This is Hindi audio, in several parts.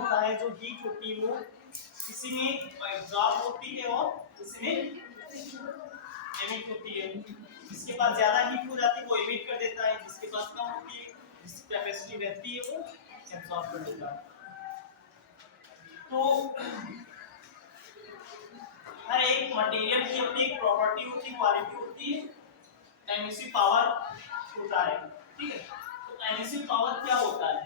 होता है, जो हीट होती है वो किसी में एब्जॉर्ब होती है और किसी में एमिट होती है। जिसके पास ज्यादा हीट हो जाती है वो एमिट कर देता है, जिसके पास कम होती है, जिसकी कैपेसिटी रहती है वो एब्जॉर्ब कर देता है। तो हर एक मटेरियल की अपनी एक प्रॉपर्टी होती है, क्वालिटी होती है, एमिसिव पावर होता है। ठीक है, तो एमिसिव पावर क्या होता है,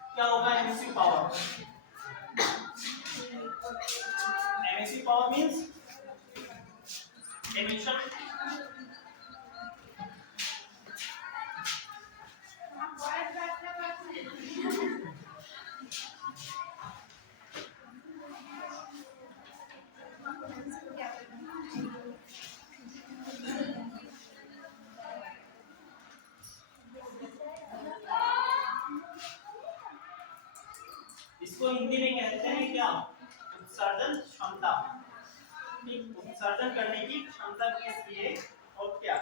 क्या होगा emissive power? Emissive power means emission इसको हिंदी में कहते हैं क्या, उत्सर्जन क्षमता। उत्सर्जन करने की क्षमता किसकी है और क्या।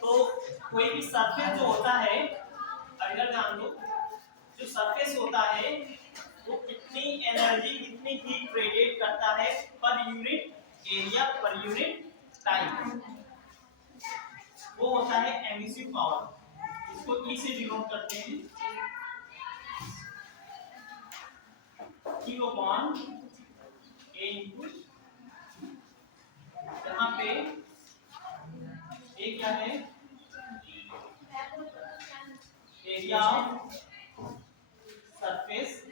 तो कोई भी सरफेस जो होता है, अगर जान लो, जो सरफेस होता है वो कितनी एनर्जी, कितनी हीट रेडिएट करता है per unit area, per unit time, वो होता है एमिसिव पावर। इसको ई से डिनोट करते हैं, Q अपॉन A इनटू, यहाँ पे A क्या है, एरिया ऑफ सरफेस,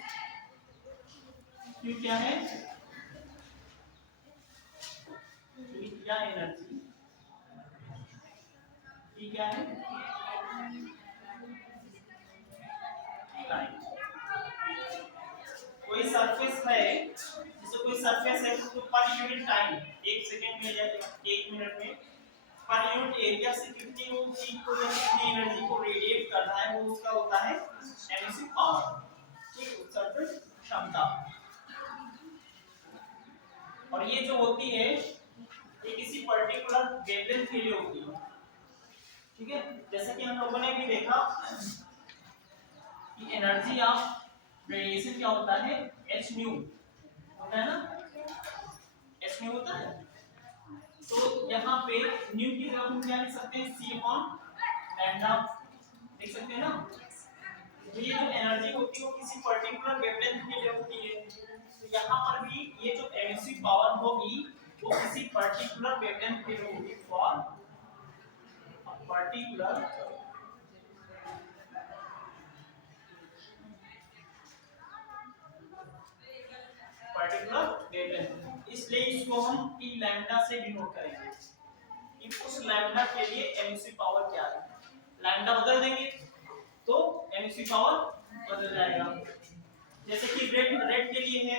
Q क्या है, या एनर्जी, E क्या है, टाइम। कोई सरफेस है, जैसे कोई सरफेस है तो पर यूनिट टाइम, 1 सेकंड में या 1 मिनट में पर यूनिट एरिया से कितनी वो हीट को या कितनी एनर्जी को रेडिएट कर रहा है, वो उसका होता है एमिसिव पावर। ठीक, उत्सर्जन क्षमता। और ये जो होती है ये किसी पर्टिकुलर वेवलेंथ के लिए होती है। ठीक है, जैसे कि हम लोगों ने भी देखा कि एनर्जी ऑफ रेडिएशन क्या होता है, h न्यू होता है ना, h न्यू होता है। तो यहाँ पे न्यू की जगह हम क्या लिख सकते हैं, c अपॉन लैम्डा लिख सकते हैं ना। तो ये जो एनर्जी होती है वो किसी पर्टिकुलर वेवलेंथ के लिए होती है, तो यहाँ पर भी ये जो एमिसिव पावर होगी वो किसी पर्टिकुलर वेवलेंथ के लिए होगी, फॉर अ पर्टिकुलर वेवलेंथ। इसलिए इसको हम p लैम्डा से डिनोट करेंगे कि उस लैम्डा के लिए एमिसिव पावर क्या है। लैम्डा बदल देंगे तो एमिसिव पावर बदल जाएगा। जैसे कि रेड के लिए है,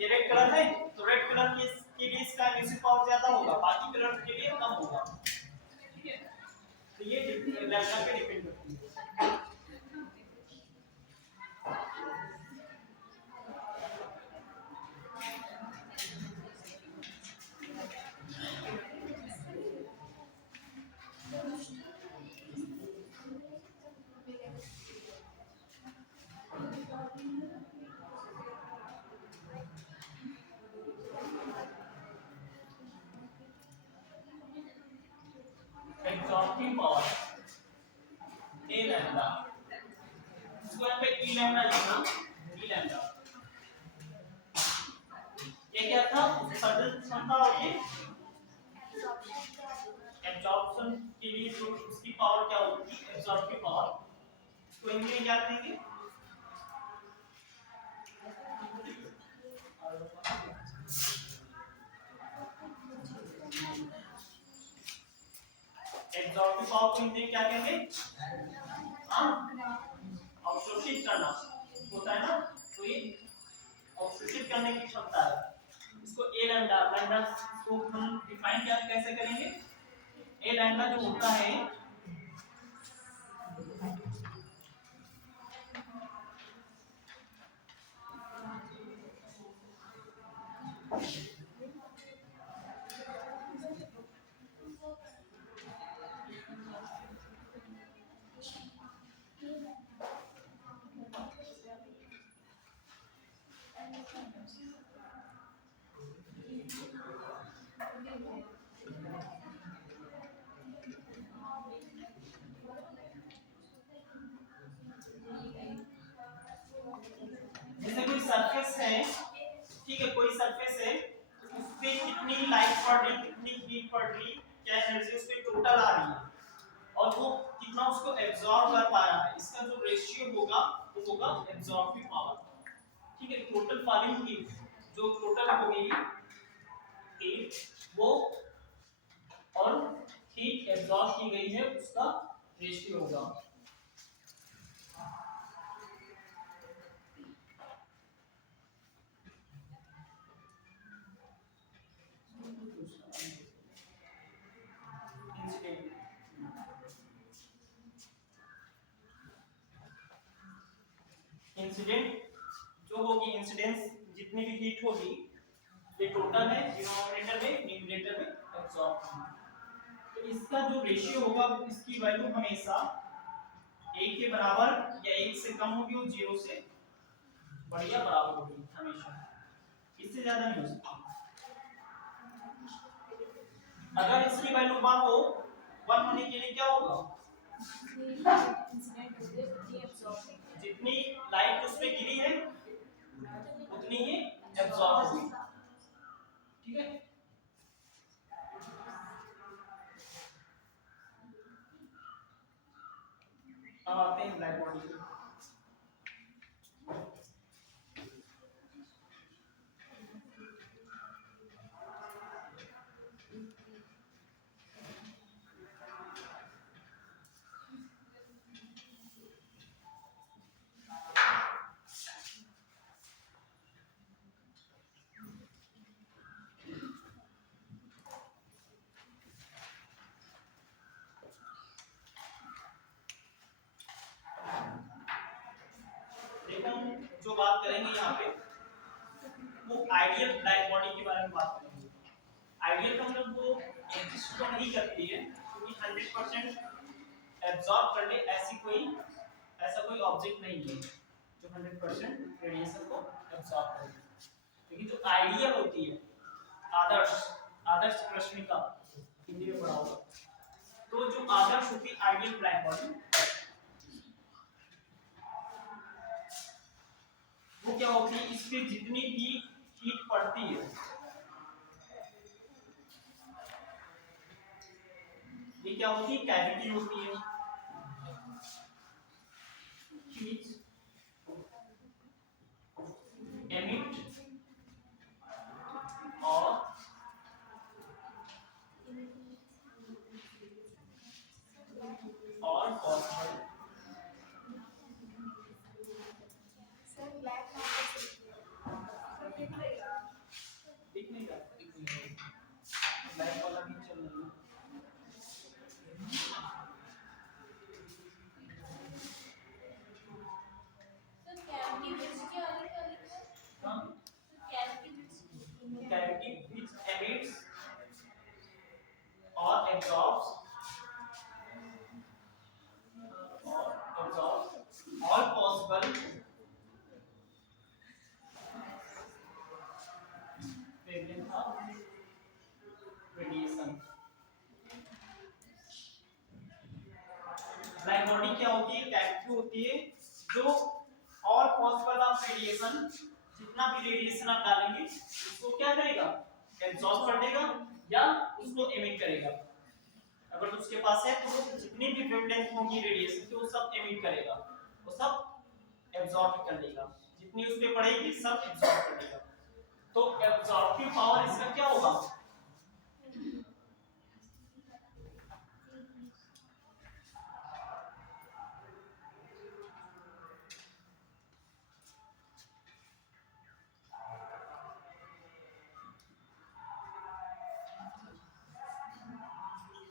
ये रेड कलर है तो रेड कलर के लिए इसका एमिसिव पावर ज्यादा होगा, बाकी कलर के लिए कम होगा। ठीक है, तो ये लैम्डा पे डिपेंड करती है। एब्जॉर्बिंग पावर ए लैम्डा, इसको यहाँ पे ई लैम्डा लिखना, ई लैम्डा। ये क्या था, उत्सर्जन क्षमता, और ये एब्जॉर्प्शन के लिए जो उसकी पावर क्या होगी, एब्जॉर्ब की पावर। इसको हिंदी में क्या करेंगे, एब्जॉर्ब की पावर को हिंदी में क्या कहेंगे, अवशोषित करना होता है ना, तो ये अवशोषित करने की क्षमता है। इसको ए लैम्डा, लैम्डा को हम डिफाइन क्या कैसे करेंगे, ए लैम्डा जो होता है जैसे कोई सरफेस है, ठीक है, कोई सरफेस है, उस पे कितनी लाइट पड़ रही, कितनी हीट पड़ रही, क्या एनर्जी उस पे टोटल आ रही है और वो कितना उसको एब्जॉर्ब कर पा रहा है, इसका जो रेशियो होगा वो होगा एब्जॉर्बिंग पावर। ठीक है, टोटल फॉलिंग हीट जो टोटल होगी हीट वो और हीट एब्जॉर्ब की गई है उसका रेशियो होगा। इंसिडेंट जो होगी, इंसिडेंस जितनी भी हीट होगी ये टोटल है डिनोमिनेटर में, न्यूमरेटर में एब्सॉर्ब। तो इसका जो रेशियो होगा इसकी वैल्यू हमेशा 1 के बराबर या 1 से कम होगी और 0 से बढ़िया बराबर होगी हमेशा, इससे ज्यादा नहीं हो सकती। अगर इसकी वैल्यू 1 हो, 1 होने के लिए क्या होगा, जितनी लाइट उस पे गिरी है उतनी ही एब्सॉर्ब होगी। ठीक है, अब आते हैं ब्लैक बॉडी पे। जो बात करेंगे यहाँ पे वो आइडियल ब्लैक बॉडी के बारे में बात करेंगे। आइडियल का मतलब वो एग्जिस्ट तो नहीं करती है क्योंकि 100% एब्जॉर्ब कर ले, ऐसा कोई ऑब्जेक्ट नहीं है जो 100% रेडिएशन को एब्जॉर्ब करे। लेकिन जो आइडियल होती है, आदर्श आदर्श कृष्णिका हिंदी में पढ़ा होगा, तो जो आदर्श होती है आइडियल ब्लैक बॉडी, वो क्या होती है, इस पे जितनी भी हीट पड़ती है ये क्या होती है, कैविटी होती है, हीट एमिट और पॉसिबल। ब्लैक वाला भी चल रहा है। Cavity which emits or absorbs all possible wavelength of radiation। Black body क्या होती है, कैविटी होती है जो ऑल पॉसिबल ऑफ रेडिएशन, जितना भी रेडिएशन आप डालेंगे उसको क्या करेगा, एब्जॉर्ब कर देगा या उसको एमिट करेगा। अगर उसके पास है तो वो जितनी भी वेवलेंथ होंगी रेडिएशन की वो सब एमिट करेगा, वो सब एब्जॉर्ब कर लेगा, जितनी उस पे पड़ेगी सब एब्जॉर्ब कर लेगा। तो एब्जॉर्बिंग पावर इसका क्या होगा,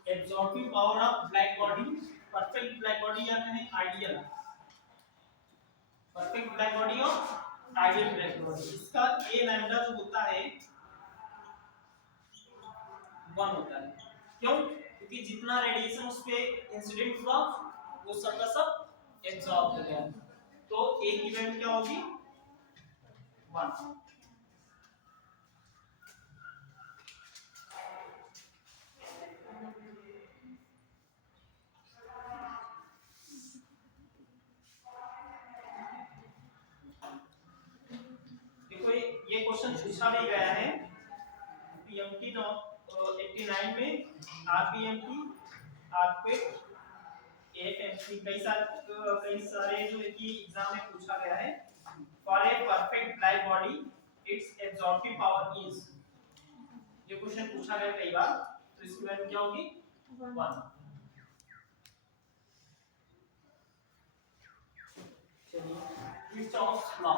absorbing power of black body, perfect black body या कहें आइडियल, परफेक्ट ब्लैक बॉडी और आइडियल ब्लैक बॉडी, इसका ए लैम्डा जो होता है 1 होता है। क्यों, क्योंकि जितना रेडिएशन उस पे इंसिडेंट हुआ वो सब का सब एब्जॉर्ब हो गया। तो ए की वैल्यू क्या होगी 1। देखो ये क्वेश्चन पूछा भी गया है पीएमटी 89 में, आरपीएमटी, आरपीएट, एएफएमसी कई सारे जो है कि एग्जाम में पूछा गया है। For a perfect black body it's absorptive power is, ये क्वेश्चन पूछा गया कई बार, तो इसकी वैल्यू क्या होगी 1। चलिए किरचॉफ्स लॉ,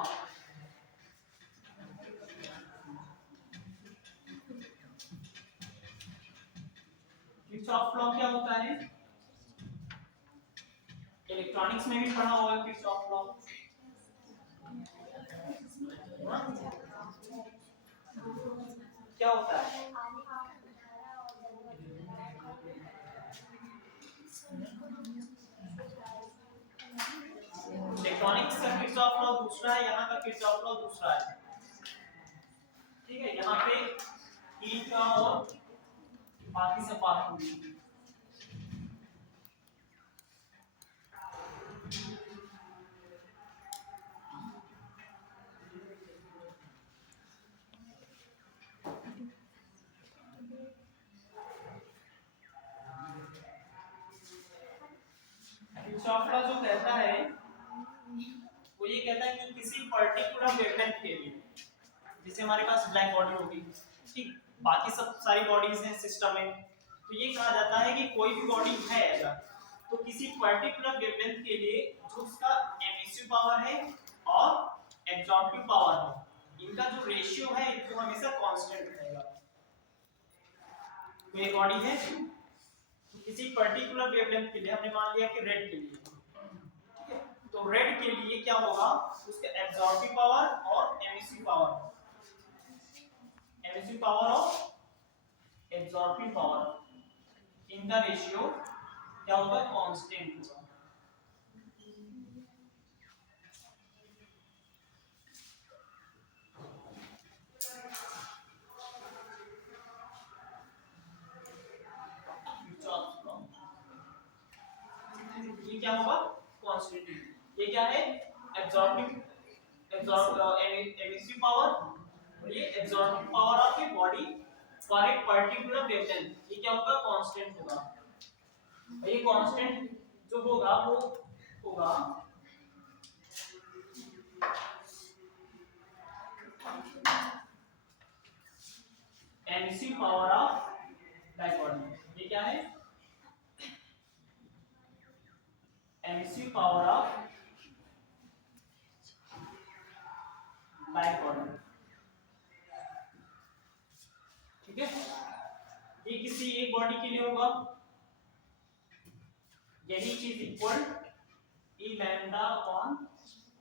किरचॉफ लॉ क्या होता है? इलेक्ट्रॉनिक्स में भी पढ़ा होगा किरचॉफ लॉ। क्या होता है? इलेक्ट्रॉनिक्स का किरचॉफ लॉ दूसरा है, यहाँ का किरचॉफ लॉ दूसरा है। ठीक है, यहाँ पे हीट का और बाकी सब बात होगी। किरचॉफ लॉ जो कहता है वो ये कहता है कि किसी पर्टिकुलर वेवलेंथ के लिए, जैसे हमारे पास ब्लैक बॉडी होगी, ठीक, बाकी सब सारी बॉडीज हैं सिस्टम में, तो ये कहा जाता है कि कोई भी बॉडी है अगर, तो किसी पर्टिकुलर वेवलेंथ के लिए जो उसका एमिसिव पावर है और एब्जॉर्प्टिव पावर है, इनका जो रेशियो है वो हमेशा कांस्टेंट रहेगा। कोई बॉडी है तो किसी पर्टिकुलर वेवलेंथ के लिए, हमने मान लिया कि रेड के लिए, ठीक है, तो रेड के लिए क्या होगा, उसका एब्जॉर्प्टिव पावर और एमिसिव पावर, एमिसिव पावर और एब्जॉर्प्टिव पावर, इनका रेशियो क्या होगा, कांस्टेंट होगा। ये क्या होगा, कांस्टेंट। ये क्या है, एब्जॉर्बिंग एमिसिव पावर, और ये absorbing power of a body for a particular wavelength, ये क्या होगा, कांस्टेंट होगा। और ये कांस्टेंट जो होगा वो होगा emissive power of black body. ये क्या है, emissive power of black body, ठीक है। ये किसी एक बॉडी के लिए होगा, यही चीज equal E lambda upon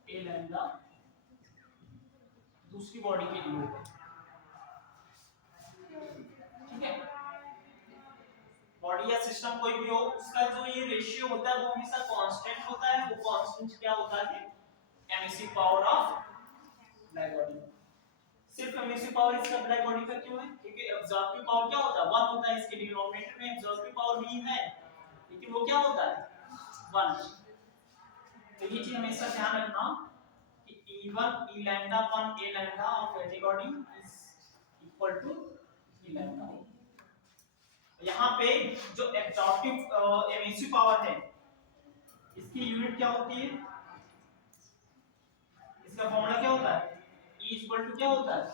A lambda दूसरी बॉडी के लिए होगा, ठीक है। बॉडी या सिस्टम कोई भी हो, उसका जो ये रेशियो होता है वो हमेशा कांस्टेंट होता है। वो कांस्टेंट क्या होता है, emissive power of black body. सिर्फ एमिसिव पावर इसका ब्लैक बॉडी का क्यों है, क्योंकि एब्जॉर्प्टिव पावर क्या होता है, 1 होता है। इसके डिनोमिनेटर में एब्जॉर्प्टिव पावर भी है, लेकिन वो क्या होता है, 1। तो ये चीज हमेशा ध्यान रखना कि E1 E lambda upon A lambda of any body is equal to E lambda. यहाँ पे जो एब्जॉर्प्टिव एमिसिव पावर है, इसकी यूनिट क्या होती है, इसका फॉर्मूला क्या होता है, E इक्वल टू क्या होता है,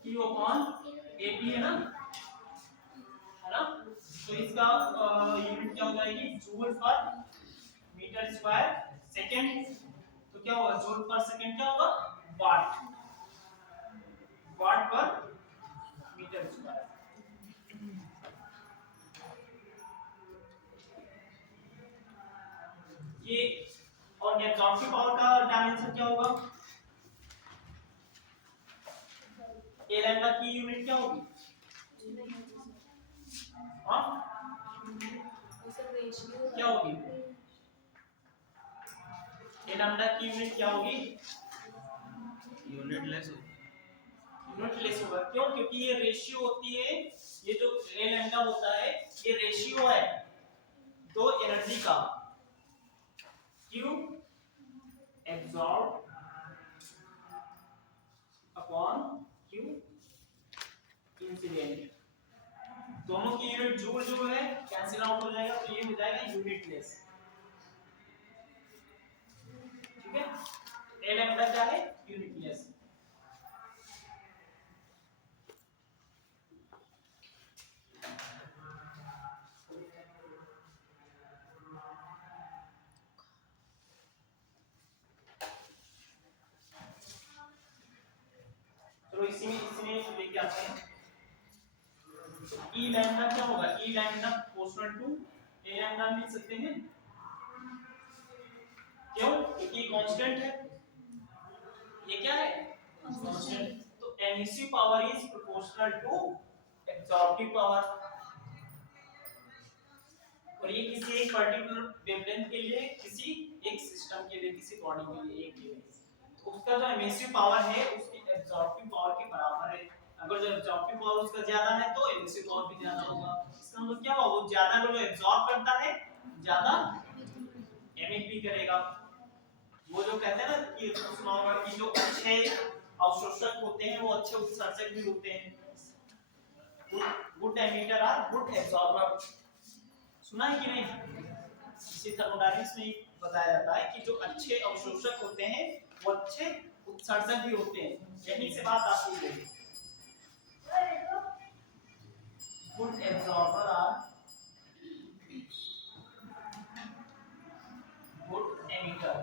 Q अपॉन AP है ना, तो इसका यूनिट क्या हो जाएगी, जूल पर मीटर स्क्वायर सेकंड। तो क्या होगा, जूल पर सेकंड क्या होगा, वाट, वाट पर मीटर स्क्वायर। ये और एब्जॉर्प्टिव पावर का डायमेंशन क्या होगा, ए लैम्डा की यूनिट क्या होगी, हाँ क्या होगी, ए लैम्डा की यूनिट क्या होगी? यूनिटलेस यूनिटलेस होगा। क्यों? क्योंकि ये रेशियो होती है, ये जो ए लैम्डा होता है ये रेशियो है दो एनर्जी का, Q absorb upon Q incident. दोनों की यूनिट जूल जूल है, कैंसिल आउट हो जाएगा तो ये हो जाएगा यूनिटलेस। ठीक है, ए लैम्डा क्या है? यूनिटलेस। चलो इसी में लेके आते हैं। ई लैम्डा क्या होगा? E lambda proportional to A lambda लिख सकते हैं। क्यों? क्योंकि कांस्टेंट है, ये क्या है? कांस्टेंट। तो emissive power is proportional to absorptive power. और ये किसी एक पर्टिकुलर वेवलेंथ के लिए, किसी एक सिस्टम के लिए, किसी बॉडी के लिए एक के लिए, तो उसका जो एमिसिव पावर है उसकी एब्जॉर्प्टिव पावर के बराबर है। अगर जो एब्जॉर्प्टिव पावर उसका ज्यादा है तो एमिसिव पावर भी ज्यादा होगा। इसका मतलब क्या होगा? वो ज्यादा अगर वो एब्जॉर्ब करता है, ज्यादा एमिट भी करेगा। वो जो कहते हैं ना कि सुना होगा कि जो अच्छे अवशोषक होते हैं वो अच्छे उत्सर्जक भी होते हैं। Good emitter are good absorber. सुना है कि नहीं? इसी थर्मोडायनामिक्स में बताया जाता है कि जो अच्छे अवशोषक होते हैं वो अच्छे उत्सर्जक भी होते हैं। यहीं से बात आती है। Good absorber are good emitter.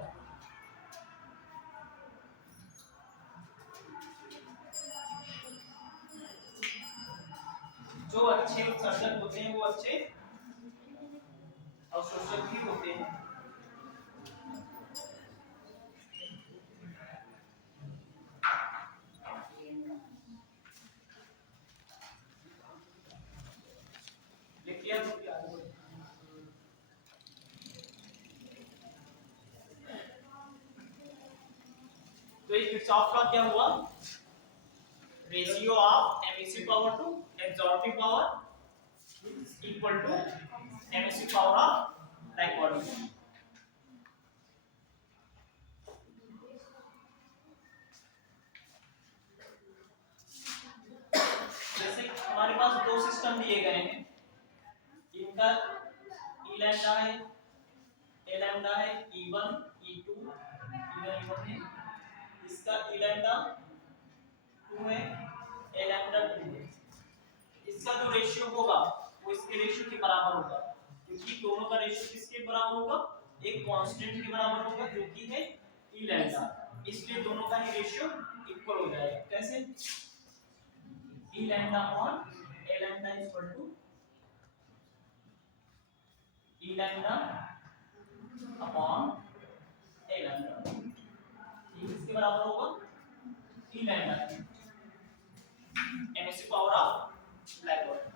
जो अच्छे उत्सर्जक होते हैं वो अच्छे अवशोषक भी होते हैं। लिखिए तो क्या है? तो ये किरचॉफ का क्या हुआ? Ratio of emissive power to absorptive power equal to emissive power of black body. जैसे हमारे पास दो सिस्टम दिए गए हैं, इनका ई लैम्डा है, ए लैम्डा है, E1 E2 E1 है। इसका ई लैम्डा 2 है, ए लैम्डा 2 है। इसका जो रेशियो होगा वो इसके रेशियो के बराबर होगा, क्योंकि दोनों का रेशियो किसके बराबर होगा? एक कांस्टेंट के बराबर होगा जो कि है ई लैम्डा। इसलिए दोनों का ही रेशियो इक्वल हो जाएगा। कैसे? E lambda upon A lambda is equal to E lambda upon A lambda. ये किसके बराबर होगा? E lambda emissive power of black body.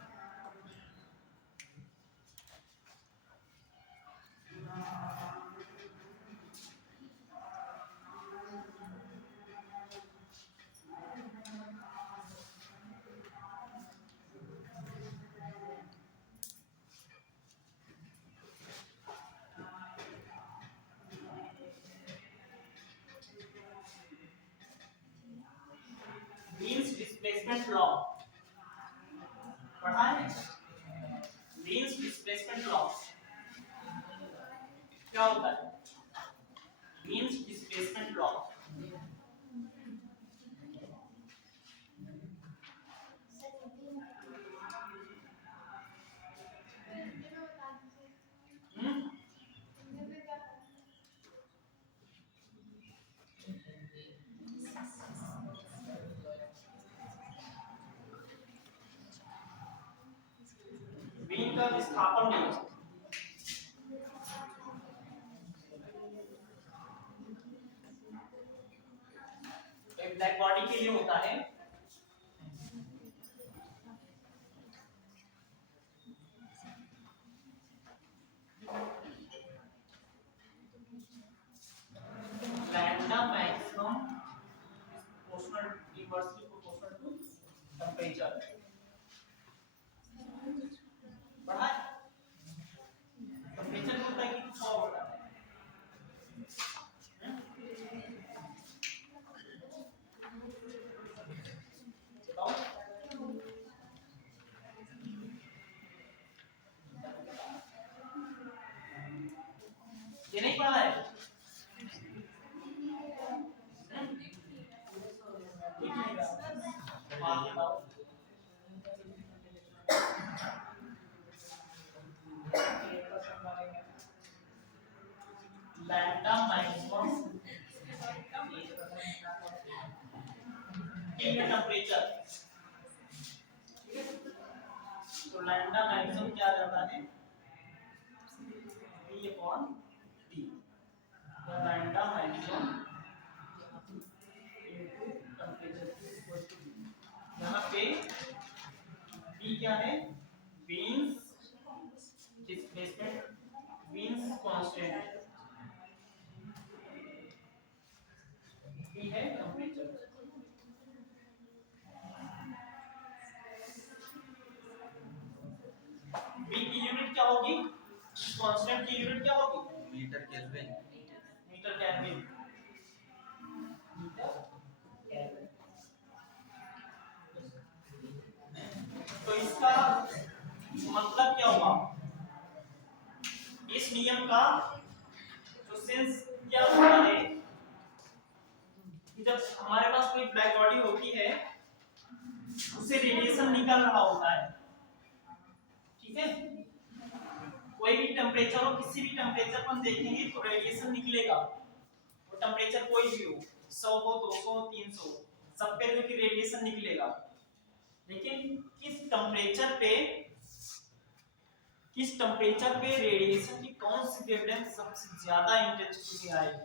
Means displacement law पढ़ा है? मींस डिस्प्लेसमेंट लॉ क्या होता है? मींस डिस्प्लेसमेंट लॉ मीन का विस्थापन नहीं होता। एक ब्लैक बॉडी के लिए होता है इनवर्सली प्रोपोर्शनल टू टेम्परेचर। पढ़ा है टेम्परेचर होता है कि कुछ और होता है? बताओ। ये नहीं पढ़ा है? लैम्डा मैक्सिमम टेम्परेचर, तो लैम्डा मैक्सिमम क्या जाता है V upon T, lambda maximum यहाँ पे V क्या है, Wien's displacement, Wien's constant, V है टेम्परेचर। V की यूनिट क्या होगी, कांस्टेंट की यूनिट क्या होगी, मीटर केल्विन। मीटर केल्विन, तो इसका मतलब क्या हुआ, इस नियम का जो सेंस क्या होता है कि जब हमारे पास कोई ब्लैक बॉडी होती है उससे रेडिएशन निकल रहा होता है, ठीक है, कोई भी टेम्परेचर हो, किसी भी टेम्परेचर पर हम देखेंगे तो रेडिएशन निकलेगा, वो टेम्परेचर कोई भी हो, 100 हो, 200 हो, 300, सब पे जो कि रेडिएशन निकलेगा। लेकिन किस टेम्परेचर पे रेडिएशन की कौन सी वेवलेंथ सबसे ज्यादा इंटेंसिटी में आएगी,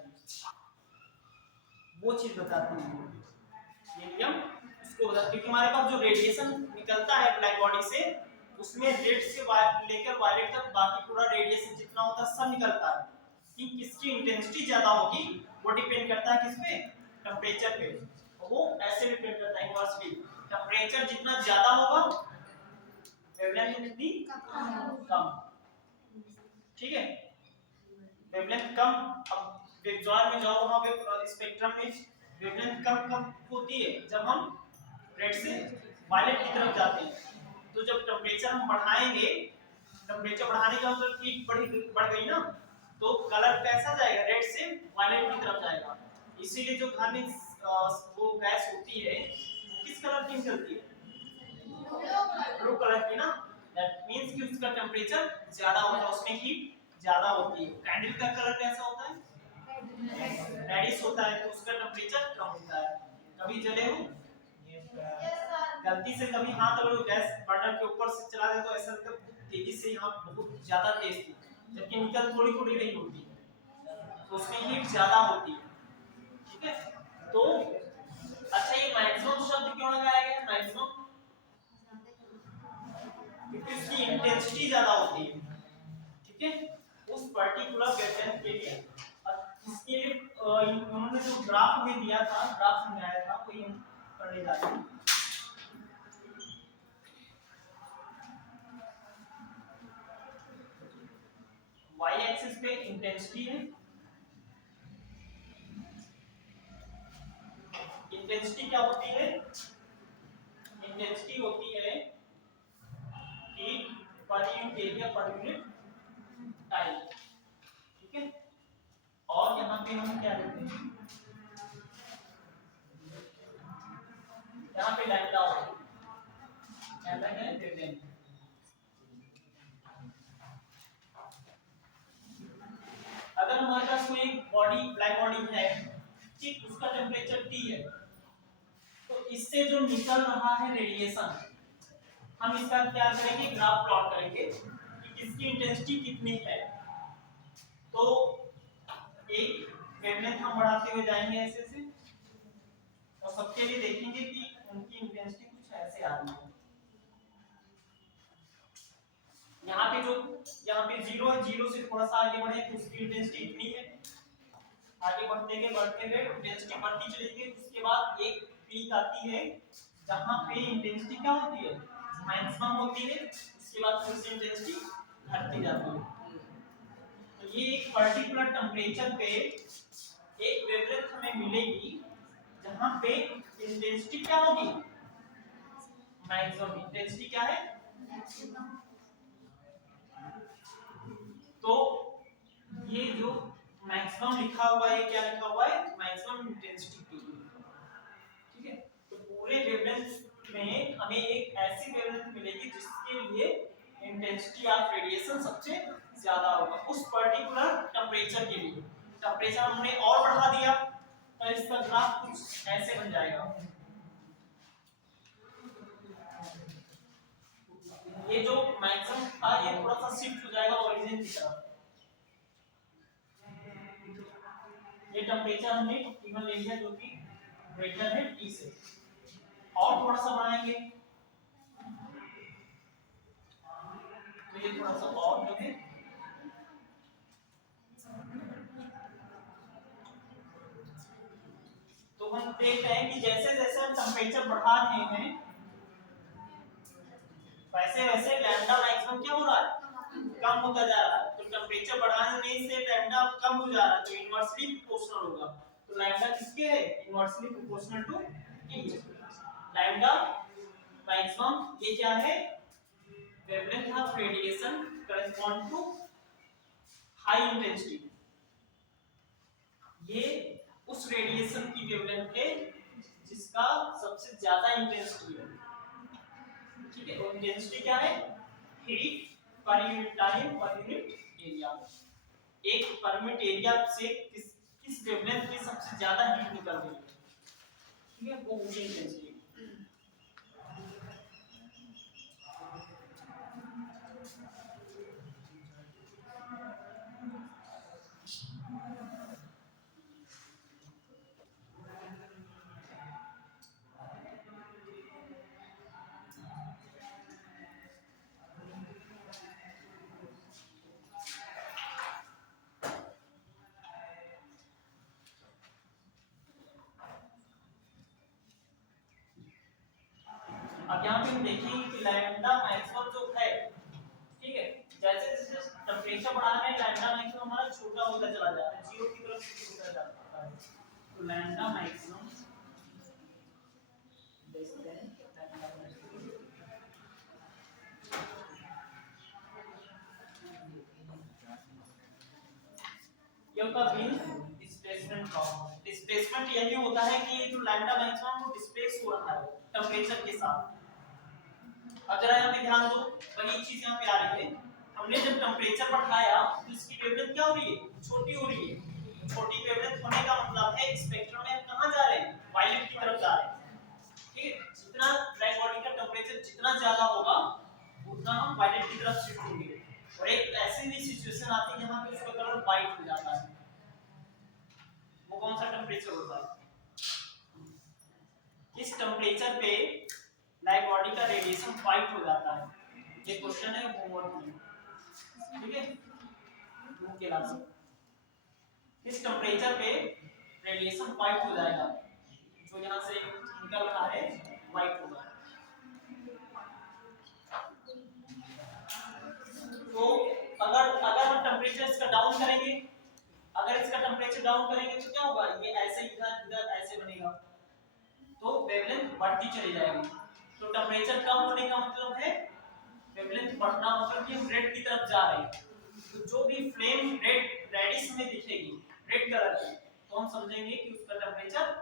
वो चीज बताती है ये नियम, उसको बताते, क्योंकि हमारे पास जो रेडिएशन निकलता है ब्लैक बॉडी से उसमें रेड से लेकर वायलेट तक बाकी पूरा रेडिएशन जितना होता है सब निकलता है, कि किसकी इंटेंसिटी ज्यादा होगी वो डिपेंड करता है किस पे, टेम्परेचर पे, वो ऐसे डिपेंड करता है इनवर्सली, टेम्परेचर जितना ज्यादा होगा वेवलेंथ उतनी कम, ठीक है, वेवलेंथ कम, अब विजुअल में जाओ वहां पे स्पेक्ट्रम में वेवलेंथ कम कम होती है जब हम रेड से वायलेट की तरफ जाते हैं, तो जब टेम्परेचर हम बढ़ाएंगे, टेम्परेचर बढ़ाने का मतलब हीट बढ़ गई ना, तो कलर कैसा जाएगा, रेड से वायलेट की तरफ जाएगा, इसीलिए जो घर में वो गैस होती है वो किस कलर की निकलती है, ब्लू कलर की ना, दैट मींस कि उसका टेम्परेचर ज्यादा होता है, उसमें हीट ज्यादा होती है। कैंडल का कलर कैसा होता है, रेडिश होता है, तो उसका टेम्परेचर कम होता है। कभी जले हो गलती से कभी हाथ अगर गैस बर्नर के ऊपर से चला दे तो ऐसा लगता है तेजी से यहाँ बहुत ज्यादा तेज थी, जबकि निकल थोड़ी थोड़ी रही होती है, तो उसमें हीट ज्यादा होती है, ठीक है। तो अच्छा, ये मैक्सिमम शब्द क्यों लगाया गया, मैक्सिमम क्योंकि उसकी इंटेंसिटी ज्यादा होती है, ठीक है, उस पर्टिकुलर वेवलेंथ के लिए। इसके लिए उन्होंने जो ग्राफ में दिया था, ग्राफ में आया था, वही हम करने जा रहे हैं। वाई एक्सिस पे इंटेंसिटी है, इंटेंसिटी क्या होती है, इंटेंसिटी होती है heat per unit area per unit time, ठीक है, और यहाँ पे हम क्या लिखते हैं, यहाँ पे लैम्डा होगा, लैम्डा है वेवलेंथ, अगर हमारे पास कोई बॉडी ब्लैक बॉडी है, ठीक, उसका टेम्परेचर T है, तो इससे जो निकल रहा है रेडिएशन, हम इसका क्या करेंगे, ग्राफ प्लॉट करेंगे कि किसकी इंटेंसिटी कितनी है, तो एक वेवलेंथ हम बढ़ाते हुए जाएंगे ऐसे से, और सबके लिए देखेंगे कि उनकी इंटेंसिटी कुछ ऐसे आ रही है, यहाँ पे 0 है, 0 से थोड़ा सा आगे बढ़े तो उसकी इंटेंसिटी इतनी है, आगे बढ़ते हुए इंटेंसिटी बढ़ती चली गई, उसके बाद एक पीक आती है जहां पे इंटेंसिटी क्या होती है, मैक्सिमम होती है, उसके बाद फिर से इंटेंसिटी घटती जाती है। तो ये एक पर्टिकुलर टेंपरेचर पे एक वेवलेंथ हमें मिलेगी जहां पे इंटेंसिटी क्या होगी, मैक्सिमम। इंटेंसिटी क्या है, तो ये जो मैक्सिमम लिखा हुआ है, क्या लिखा हुआ है, मैक्सिमम इंटेंसिटी के लिए। ठीक है, तो पूरे वेवलेंथ में हमें एक ऐसी वेवलेंथ मिलेगी जिसके लिए इंटेंसिटी ऑफ रेडिएशन सबसे ज्यादा होगा उस पर्टिकुलर टेंपरेचर के लिए। टेंपरेचर हमने और बढ़ा दिया तो इसका ग्राफ कुछ ऐसे बन जाएगा। ये जो मैक्सिमम था ये थोड़ा सा शिफ्ट हो जाएगा ओरिजिन की तरफ। ये टेंपरेचर हमने T1 ले लिया जो कि ग्रेटर है T से, और थोड़ा सा बढ़ाएंगे तो ये थोड़ा सा और जो है तो हम देख रहे हैं कि जैसे जैसे हम टेंपरेचर बढ़ा रहे हैं वैसे वैसे लैम्डा मैक्सिमम क्या हो रहा है, कम होता जा रहा है। तो टेंपरेचर बढ़ाने से लैम्डा कम हो जा रहा है तो इनवर्सली प्रोपोर्शनल होगा। तो लैम्डा किसके है, inversely proportional to T। Lambda maximum ये क्या है, wavelength of radiation correspond to high intensity. ये उस रेडिएशन की वेवलेंथ है जिसका सबसे ज्यादा इंटेंसिटी है। ठीक है, और इंटेंसिटी क्या है, heat per unit time per unit area. एक पर यूनिट एरिया से किस वेवलेंथ में सबसे ज्यादा हीट निकल रही है, ठीक है, वो होगी इंटेंसिटी। अब यहाँ पे हम देखेंगे कि लैम्डा मैक्सिमम जो है, ठीक है, जैसे जैसे टेंपरेचर बढ़ा रहे हैं लैम्डा मैक्सिमम हमारा छोटा होता चला जा रहा है, जीरो की तरफ होता जाता है। तो लैम्डा मैक्सिमम देखते हैं, ये होता है डिस्प्लेसमेंट प्रॉब्लम। डिस्प्लेसमेंट यही होता है कि जो लैम्डा मैक्सिमम वो डिस्प्लेस हो रहा है टेंपरेचर के साथ। अब जरा यहाँ पे ध्यान दो, वही चीज यहाँ पे आ रही है। हमने जब टेंपरेचर बढ़ाया तो इसकी वेवलेंथ क्या हो रही है, छोटी हो रही है। छोटी वेवलेंथ होने का मतलब है स्पेक्ट्रम में हम कहां जा रहे हैं, वायलेट की तरफ जा रहे हैं। ठीक है, जितना ब्लैक बॉडी का टेंपरेचर जितना ज्यादा होगा उतना हम वायलेट की तरफ शिफ्ट होंगे। और एक ऐसी भी सिचुएशन आती है जहां पे उसका कलर वाइट हो जाता है। वो कौन सा टेंपरेचर होता है, इस टेंपरेचर पे ब्लैक बॉडी का रेडिएशन वाइट हो जाता है। ये क्वेश्चन है होमवर्क में, ठीक है, बुक के लाना। इस टेंपरेचर पे रेडिएशन वाइट हो जाएगा, जो यहां से निकल रहा है वाइट होगा। तो अगर अगर हम टेंपरेचर इसका डाउन करेंगे, अगर इसका टेंपरेचर डाउन करेंगे तो क्या होगा, ये ऐसे इधर इधर ऐसे बनेगा, तो वेवलेंथ बढ़ती चली जाएगी। तो टेंपरेचर कम होने का मतलब है वेवलेंथ बढ़ना, मतलब कि हम रेड की तरफ जा रहे हैं। तो जो भी फ्लेम रेडिश में दिखेगी, रेड कलर की, तो हम समझेंगे कि उसका टेंपरेचर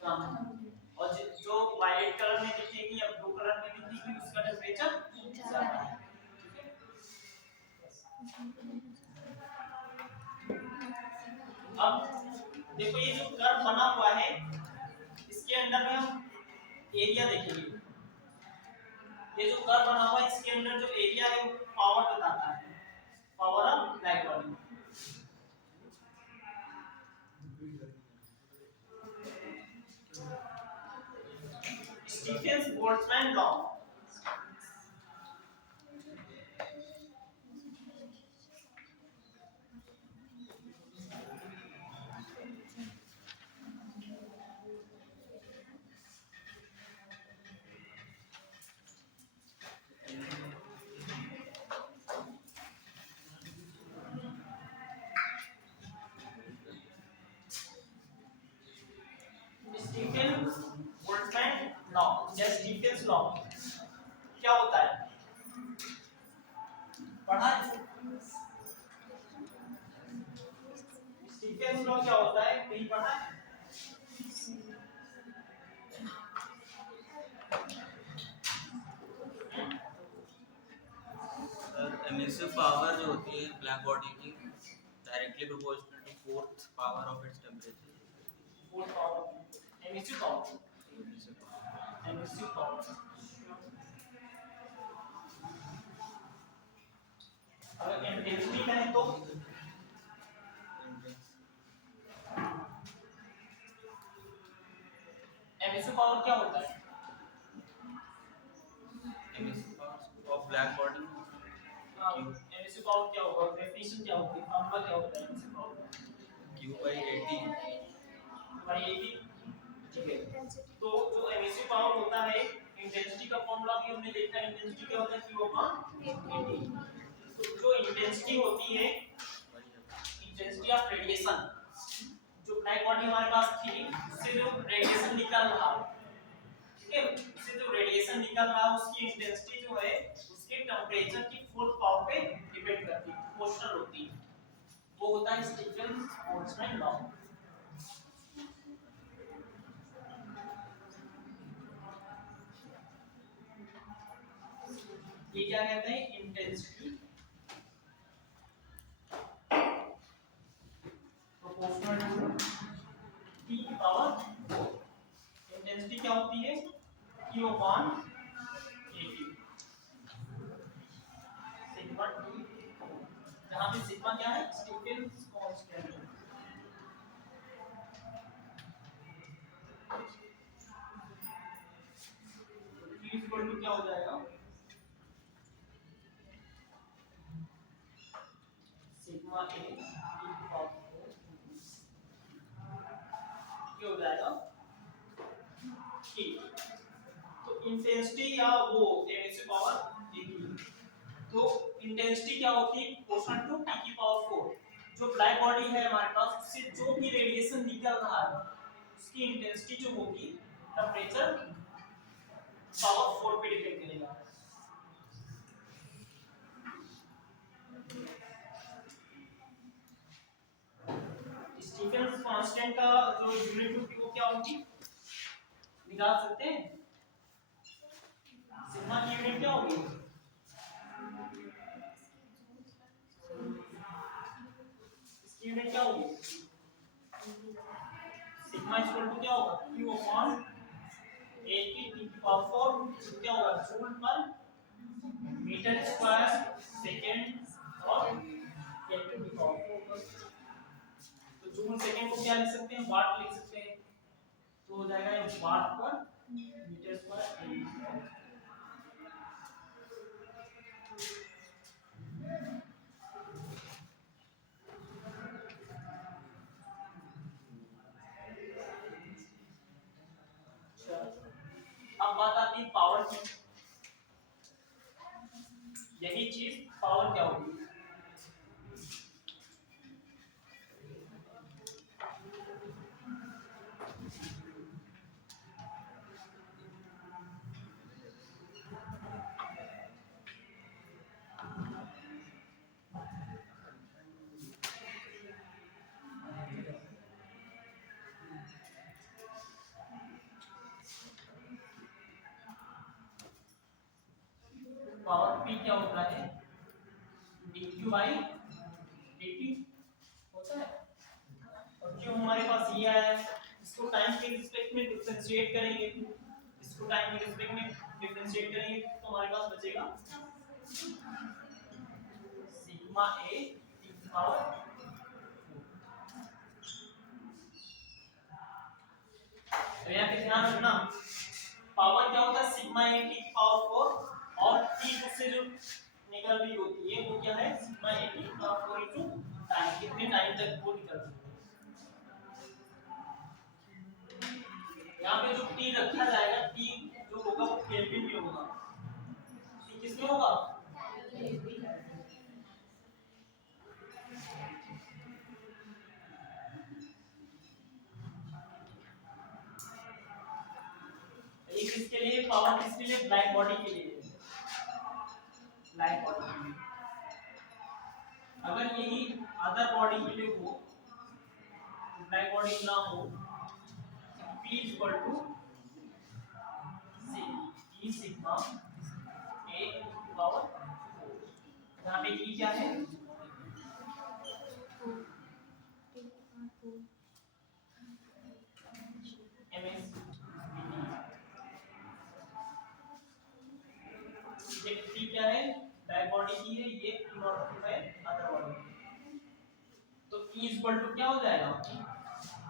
कम है। और जो वायलेट कलर में दिखेगी या ब्लू कलर में दिखेगी उसका टेंपरेचर ज्यादा है। अब देखो ये जो कर्व बना हुआ है इसके अंदर में हम एरिया देखेंगे। ये जो कर्व बना हुआ है इसके अंदर जो एरिया है वो पावर बताता है, power of black body. Stefan's Boltzmann law. Stefan Boltzmann law या स्टीफन्स लॉ क्या होता है, पढ़ा है? स्टीफन्स लॉ क्या होता है, नहीं पढ़ा है? एमिसिव पावर जो होती है ब्लैक बॉडी की directly proportional to fourth power of its temperature. Fourth power emissive power, emissive power. अगर इंटेंसिटी कहें तो एमिसिव पावर क्या होता है? Emissive power of black body emissive power क्या होगा, डेफिनेशन क्या होगी, फॉर्मूला क्या होता है एमिसिव पावर का? Q/80। ठीक है, तो जो एमिसिव पावर होता है, इंटेंसिटी का फॉर्मूला भी हमने देखा है, इंटेंसिटी क्या होता है, Q/80। तो जो इंटेंसिटी होती है, इंटेंसिटी ऑफ रेडिएशन, जो ब्लैक बॉडी हमारे पास थी उससे जो रेडिएशन निकल रहा है, ठीक है, उससे जो रेडिएशन निकल रहा है उसकी इंटेंसिटी जो है उसके टेंपरेचर की फोर्थ पावर पे डिपेंड करती है, प्रोपोर्शनल होती है। वो होता है स्टीफन बोल्ट्जमैन लॉ। ये क्या कहते हैं, इंटेंसिटी प्रोपोर्शनल टू टी की पावर 4। इंटेंसिटी क्या होती है, Q/80 सिग्मा टी, जहां पे सिग्मा क्या है, Stefan's constant. Q equal to क्या हो जाएगा, सिग्मा ए टी की पावर 4 क्या हो जाएगा, ठीक। तो इंटेंसिटी या वो एमिसिव पावर तो इंटेंसिटी क्या होती है, प्रोपोर्शनल टू टी की पावर 4। जो ब्लैक बॉडी है हमारे पास उससे जो भी रेडिएशन निकल रहा है उसकी इंटेंसिटी जो होगी टेंपरेचर पावर 4 पे डिपेंड करेगा। स्टीफन कांस्टेंट का जो यूनिट होगी वो क्या होगी, निकाल सकते हैं, सिग्मा की यूनिट क्या होगी, इसकी यूनिट क्या होगी, सिग्मा इक्वल टू क्या होगा, Q अपॉन A की टी की पावर 4 क्या होगा, जूल पर मीटर स्क्वायर सेकंड और केल्विन की पावर 4। तो जूल सेकंड को क्या लिख सकते हैं, वाट लिख सकते हैं, तो हो जाएगा ये वाट पर मीटर स्क्वायर। अब बात आती है पावर की, यही चीज पावर क्या होगी, पावर p क्या होता है, dq बाई dt होता है। और क्यों हमारे पास ये आया है, इसको टाइम के रिस्पेक्ट में डिफरेंशिएट करेंगे, इसको टाइम के रिस्पेक्ट में डिफरेंशिएट करेंगे तो हमारे पास बचेगा सिग्मा a टी की पावर। तो यहाँ पे ध्यान रखना पावर क्या होता है, सिग्मा a टी की पावर 4 और t उससे जो निकल रही होती है वो क्या है, सिग्मा a टी की पावर 4 इनटू टाइम, कितने टाइम तक वो निकल रही है। यहाँ पे जो t रखा जाएगा, t जो होगा वो केल्विन में होगा, t किसमें होगा, किसके लिए पावर, किसके लिए, ब्लैक बॉडी के लिए, ब्लैक बॉडी के लिए। अगर यही अदर बॉडी के लिए हो, ब्लैक बॉडी ना हो, P equal to E sigma A power 4। यहाँ पे E क्या है, MS ये P क्या है, बैक बॉडी की है, ये P नॉट है अदर बॉडी। तो E इक्वल टू क्या हो जाएगा,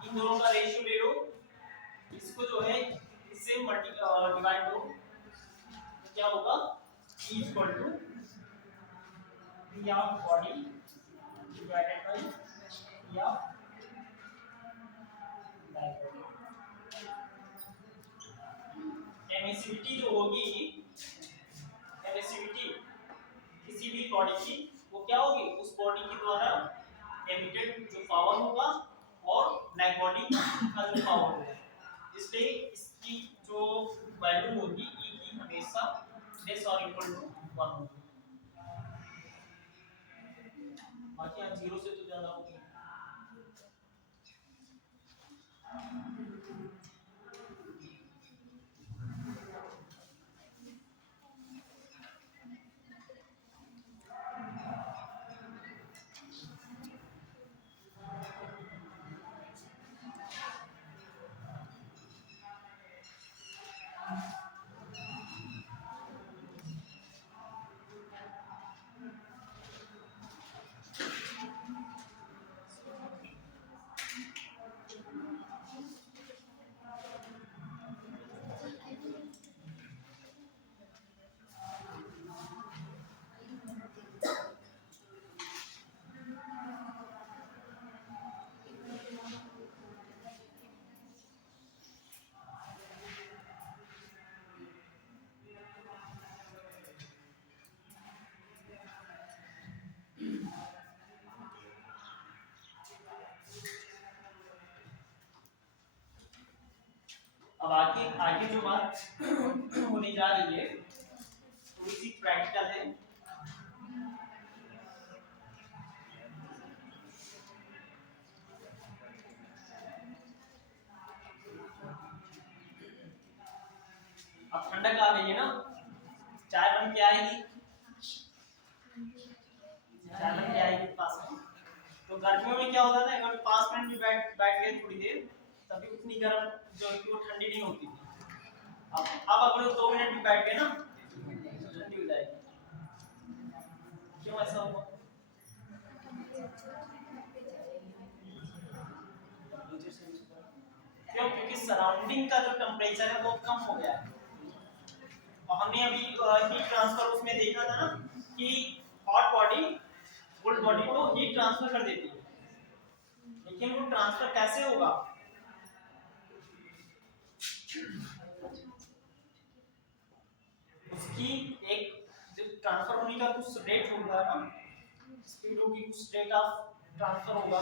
इन दोनों का रेशियो ले लो, इसको जो है इससे डिवाइड करो, तो क्या होगा, E equal to P of body divided by P of back body. Emissivity जो होगी, एमिसिविटी किसी भी बॉडी की, वो क्या होगी, उस बॉडी के द्वारा एमिटेड जो पावर होगा और ब्लैक बॉडी का जो पावर होगा, इसलिए इसकी जो वैल्यू होगी E की हमेशा लेस और इक्वल टू 1 होगी। बाकी आप 0 से तो ज्यादा होगी। अब आगे जो बात होने जा रही है थोड़ी सी प्रैक्टिकल है। अब ठंडक आ गई है ना, चाय बन के आएगी, चाय बन के आएगी पास में। तो गर्मियों में क्या होता था, अगर 5 मिनट भी बैठ गए थोड़ी देर, तभी उतनी गर्म जो है वो ठंडी नहीं होती थी। अब अगर 2 मिनट भी बैठ गए ना, ठंडी हो जाएगी। क्यों ऐसा हुआ? क्यों? क्योंकि सराउंडिंग का जो टेम्परेचर है वो कम हो गया है। और हमने अभी हीट ट्रांसफर उसमें देखा था ना कि हॉट बॉडी कोल्ड बॉडी को हीट ट्रांसफर कर देती है, लेकिन वो ट्रांसफर कैसे होगा? उसकी एक जब ट्रांसफर होने का कुछ रेट होगा ना, स्पीड होगी, कुछ रेट ऑफ ट्रांसफर होगा,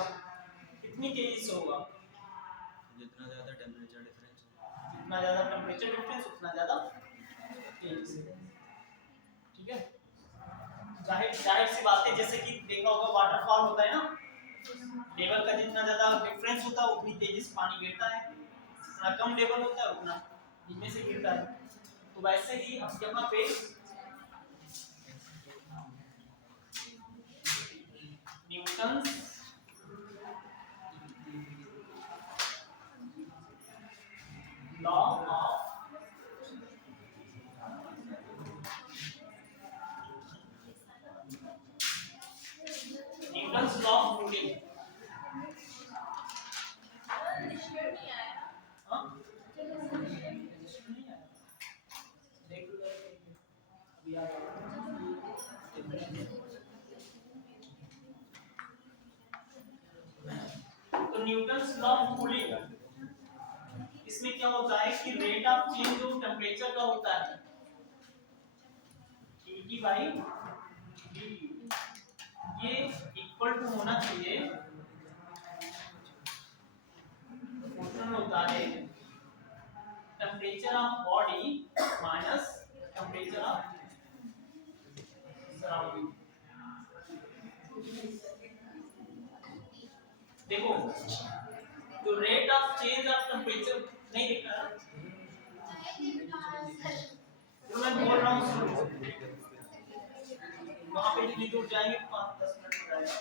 कितनी तेजी से होगा? जितना ज्यादा टेम्परेचर डिफरेंस हो, जितना ज्यादा टेम्परेचर डिफरेंस उतना ज्यादा तेजी से। ठीक है, जाहिर सी बात है, जैसे कि देखा होगा वाटरफॉल होता है ना, लेवल का जितना ज्यादा डिफरेंस होता है उतनी तेजी से पानी गिरता है, जितना कम लेवल होता है उतना धीमे से गिरता है। तो वैसे ही अब यहाँ पे Newton's law of Newton's law of cooling, तो न्यूटन्स लॉ ऑफ कूलिंग, इसमें क्या होता है कि rate of change of temperature का होता है T बाई dt, ये इक्वल टू होना चाहिए, प्रोपोर्शनल होता है temperature of body minus temperature of surrounding. देखो जो rate of change of temperature नहीं दिख रहा है, जो मैं बोल रहा हूँ सुनो, वहां पे जितनी दूर जाएंगे 5-10 मिनट हो जाएगा।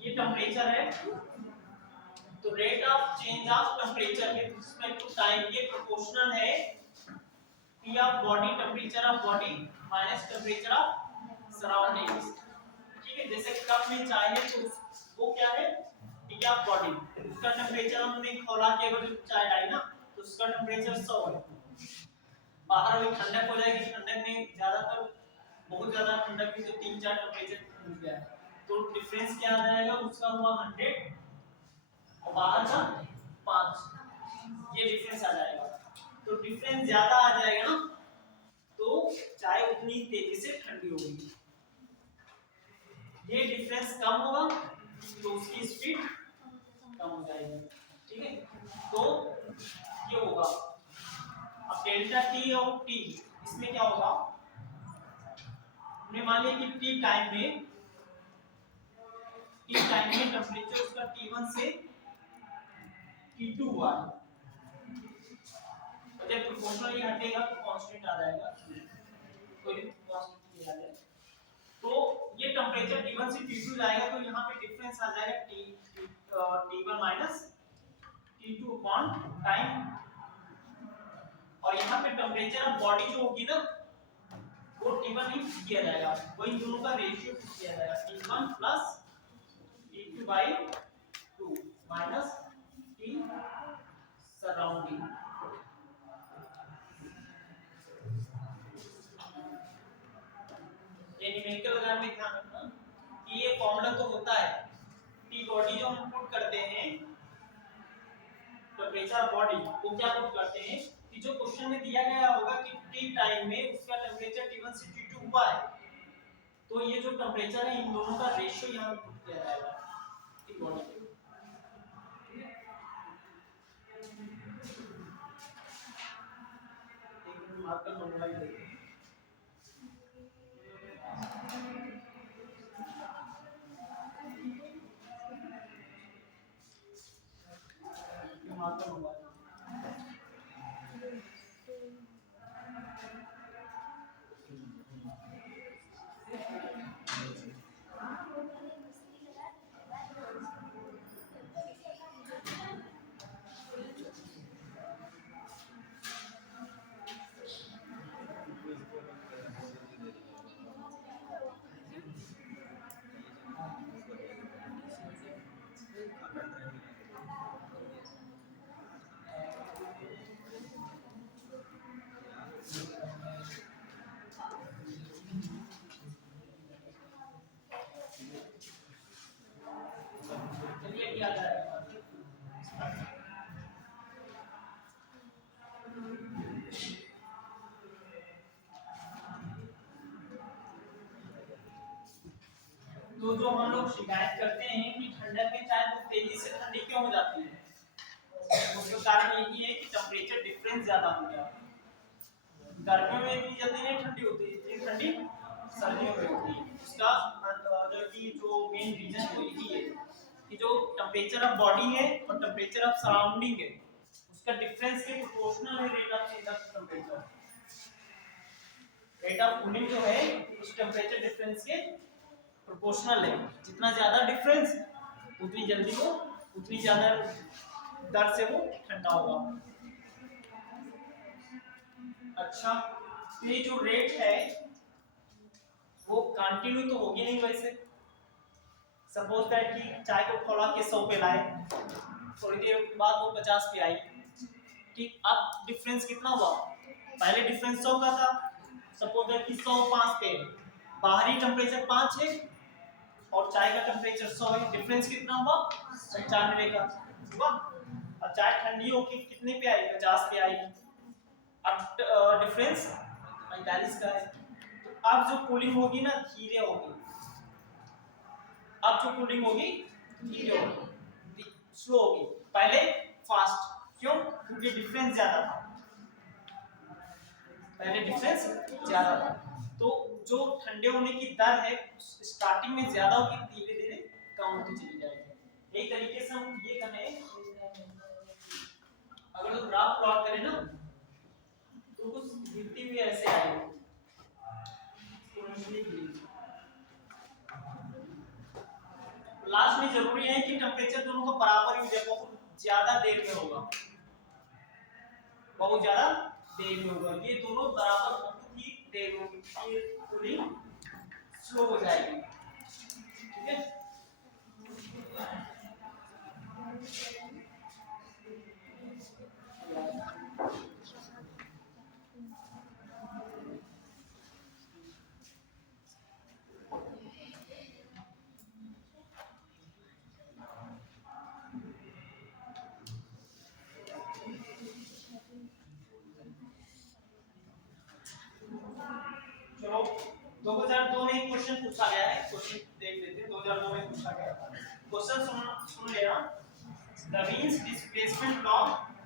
ये टेम्परेचर है, तो rate of change of temperature with respect to time ये प्रोपोर्शनल है T of body temperature of body minus temperature of surroundings. ठीक है, जैसे कप में चाय है तो वो क्या है T ऑफ बॉडी, उसका टेम्परेचर हमने खोला के अगर जो चाय डाली ना तो उसका टेम्परेचर 100 है। बाहर अभी ठंडक हो जाएगी, ठंडक में ज्यादातर बहुत ज्यादा ठंडक में तो 3-4 टेम्परेचर मिल गया है, तो डिफरेंस क्या आ जाएगा उसका हुआ 100 और बाहर का 5, ये डिफरेंस आ जाएगा। तो डिफरेंस ज्यादा आ जाएगा ना तो चाय उतनी तेजी से ठंडी होगी, ये डिफरेंस कम होगा तो उसकी स्पीड कम हो जाएगी। ठीक है, तो ये होगा अब डेल्टा टी और टी, इसमें क्या होगा, हमने मान लिया कि टी टाइम में टेम्परेचर उसका T1 से T2 हुआ है, तो जब प्रोपोर्शनली हटेगा तो कांस्टेंट आ जाएगा, कोई कांस्टेंट नहीं आ जाएगा, तो ये टेम्परेचर T1 से T2 जाएगा तो यहाँ पे डिफरेंस आ जाएगा T1 minus T2 upon time, और यहाँ पे टेम्परेचर ऑफ बॉडी जो होगी ना वो T1 ही किया जाएगा, वो इन दोनों का रेशियो किया जाएगा T1 plus T2 by 2 minus T surrounding. ये न्यूमेरिकल वगैरह में ध्यान रखना कि ये फॉर्मूला तो होता है T बॉडी जो हम पुट करते हैं टेम्परेचर बॉडी वो क्या पुट करते हैं कि जो क्वेश्चन में दिया गया होगा कि T टाइम में उसका टेम्परेचर T1 से T2 हुआ है, तो ये जो टेम्परेचर है इन दोनों का रेशियो यहाँ पे पुट किया जाएगा T बॉडी। मार्कर मंगवाई देते हैं मार्कर मंगवाई तो जो हम लोग शिकायत करते हैं कि ठंडक में चाय बहुत तेजी से ठंडी क्यों हो जाती है, उसका कारण यही है कि टेम्परेचर डिफरेंस ज्यादा हो गया। गर्मियों में इतनी जल्दी नहीं ठंडी होती, इतनी ठंडी सर्दियों में होती है। उसका जो मेन रीजन है यही है कि जो टेम्परेचर ऑफ बॉडी है और टेम्परेचर ऑफ सराउंडिंग है उसका डिफरेंस के प्रोपोर्शनल है rate of change of temperature. Rate of cooling जो है उस टेम्परेचर डिफरेंस के प्रोपोर्शनल है, जितना ज्यादा डिफरेंस उतनी जल्दी वो उतनी ज्यादा दर से वो ठंडा होगा। अच्छा, तो ये जो रेट है वो कंटिन्यू तो होगी नहीं, वैसे सपोज दैट कि चाय को खौला के 100 पे लाए, थोड़ी देर के बाद वो 50 पे आई, ठीक, अब डिफरेंस कितना हुआ, पहले डिफरेंस 100 का था, सपोज दैट कि 100 5 पे, बाहरी टेम्परेचर 5 है और चाय का टेम्परेचर 100 है, डिफरेंस कितना हुआ 95 का हुआ। अब चाय ठंडी होगी कितने पे आई, 50 पे आई। अब डिफरेंस 45 का है। तो अब जो कूलिंग होगी ना धीरे होगी, अब जो कूलिंग होगी धीरे होगी, स्लो होगी, पहले फास्ट। क्यों? क्योंकि डिफरेंस ज्यादा था, पहले डिफरेंस ज्यादा था। तो जो ठंडे होने की दर है स्टार्टिंग में ज्यादा होगी, धीरे धीरे कम होती चली जाएगी। एक तरीके से हम ये करें, अगर तो ग्राफ प्लॉट करें ना तो कुछ गिरती हुई ऐसे आएगी, लास्ट में जरूरी है कि टेम्परेचर दोनों का बराबर ही हो जाए, बहुत ज्यादा देर में होगा, बहुत ज्यादा देर में होगा, ये दोनों बराबर बहुत ही देर में होगी, कूलिंग स्लो हो जाएगी। ठीक है, चलो 2002 में एक क्वेश्चन पूछा गया है, क्वेश्चन देख लेते हैं। 2002 में पूछा गया था क्वेश्चन, सुन लेना। The means displacement law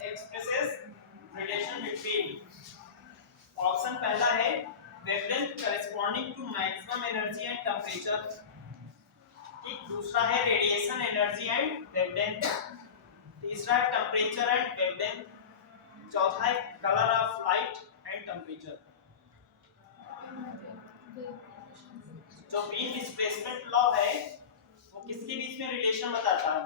expresses relation between, option पहला है wavelength corresponding to maximum energy and temperature, एक दूसरा है रेडिएशन एनर्जी एंड वेवलेंथ, तीसरा है टेंपरेचर एंड वेवलेंथ, चौथा है colour of light and temperature. जो बीम डिस्प्लेसमेंट लॉ है वो किसके बीच में रिलेशन बताता है?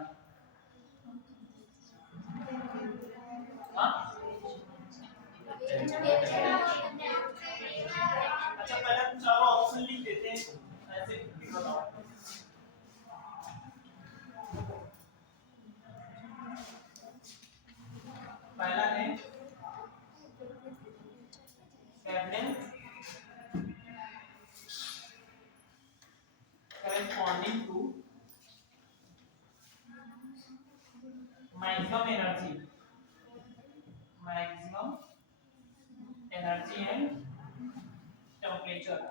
हाँ? अच्छा पहले हम चारों ऑप्शन लिख देते हैं, ऐसे भी बताओ। पहला है wavelength corresponding to maximum energy and temperature,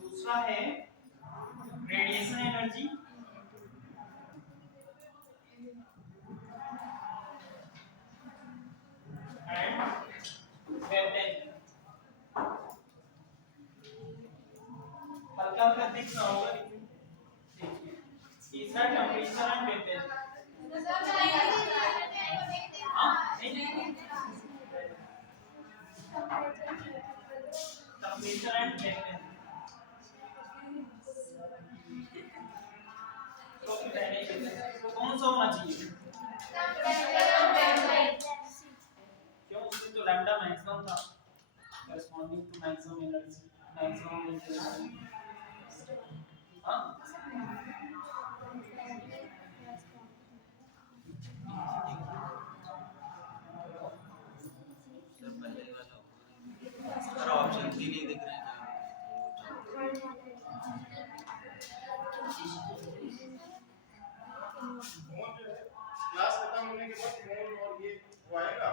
दूसरा है रेडिएशन एनर्जी एंड वेवलेंथ। हल्का हल्का दिख रहा होगा, तीसरा temperature and wavelength. Temperature and wavelength तो कौन सा होना चाहिए? क्यों? उसमें तो लैम्डा मैक्सिमम था, corresponding to maximum energy, maximum intensity। हाँ? सर पहले वाला सर ऑप्शन 3 नहीं दिख रहे हैं क्लास खत्म होने के बाद मोड और ये वो आएगा,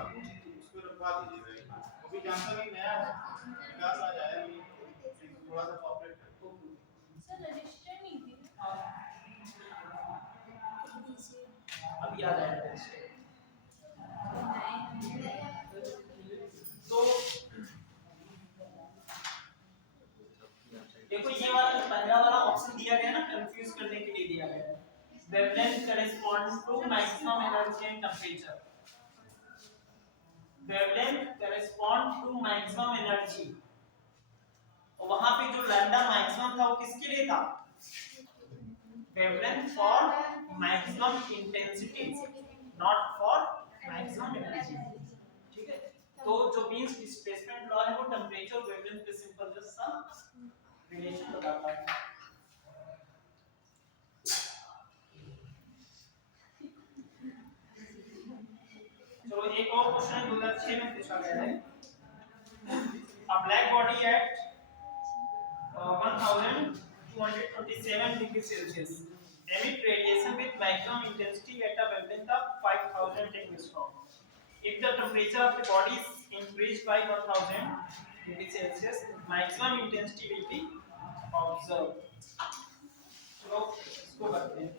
उसको रखवा दीजिएगा। अभी जानता नहीं, नया क्लास आ जाए नहीं, थोड़ा सा कॉपरेट करो। सर रजिस्टर नहीं थी अभी आ जाएगा। तो देखो ये वाला जो पहला वाला ऑप्शन दिया गया ना, कंफ्यूज करने के लिए दिया गया है। Wavelength corresponds to maximum energy and temperature, wavelength correspond to maximum energy, और वहां पे जो लैम्डा मैक्सिमम था वो किसके लिए था? Wavelength for maximum intensity, not for maximum energy. ठीक है, तो जो मींस डिस्प्लेसमेंट लॉ है वो टेंपरेचर और वेवलेंथ के सिंपल जस्ट सा रिलेशन बताता है। चलो एक और क्वेश्चन है 2006 में पूछा गया है। A black body at 1227 degrees Celsius emit radiation with maximum intensity at a wavelength of 5000 angstrom. If the temperature of the body is increased by 1000 degrees Celsius, maximum intensity will be observed. चलो इसको करते हैं.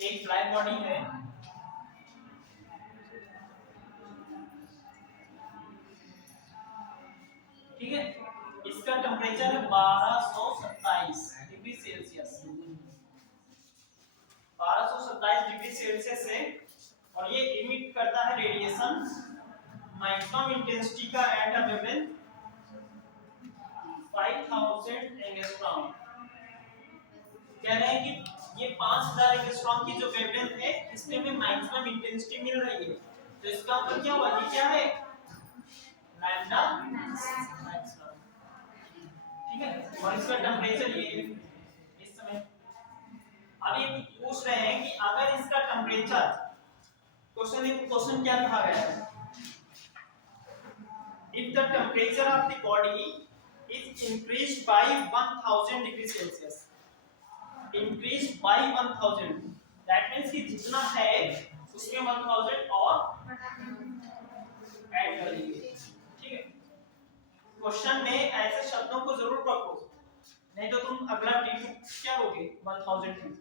एक फ्लाई बॉडी है, ठीक है, इसका टेम्परेचर है 1227 डिग्री सेल्सियस, 1227 डिग्री सेल्सियस है, और ये इमिट करता है रेडिएशन मैक्सिमम इंटेंसिटी का एट अ वेवलेंथ 5000 एंगस्ट्रॉम. कह रहे हैं कि ये 5000 एंगस्ट्रॉम की जो वेवलेंथ है इसमें हमें मैक्सिमम इंटेंसिटी मिल रही है, तो इसका मतलब क्या हुआ, ये क्या है, लैम्डा मैक्सिमम, ठीक है, और इसका टेम्परेचर ये है इस समय. अब ये पूछ रहे हैं कि अगर इसका टेम्परेचर, क्वेश्चन क्या कहा गया है, if the temperature of the body is increased by 1000 degree Celsius, increased by 1000, that means कि जितना है उसमें 1000 और ऐड कर देंगे, ठीक है. क्वेश्चन में ऐसे शब्दों को जरूर पकड़ो, नहीं तो तुम अगला D2 क्या लोगे 1000,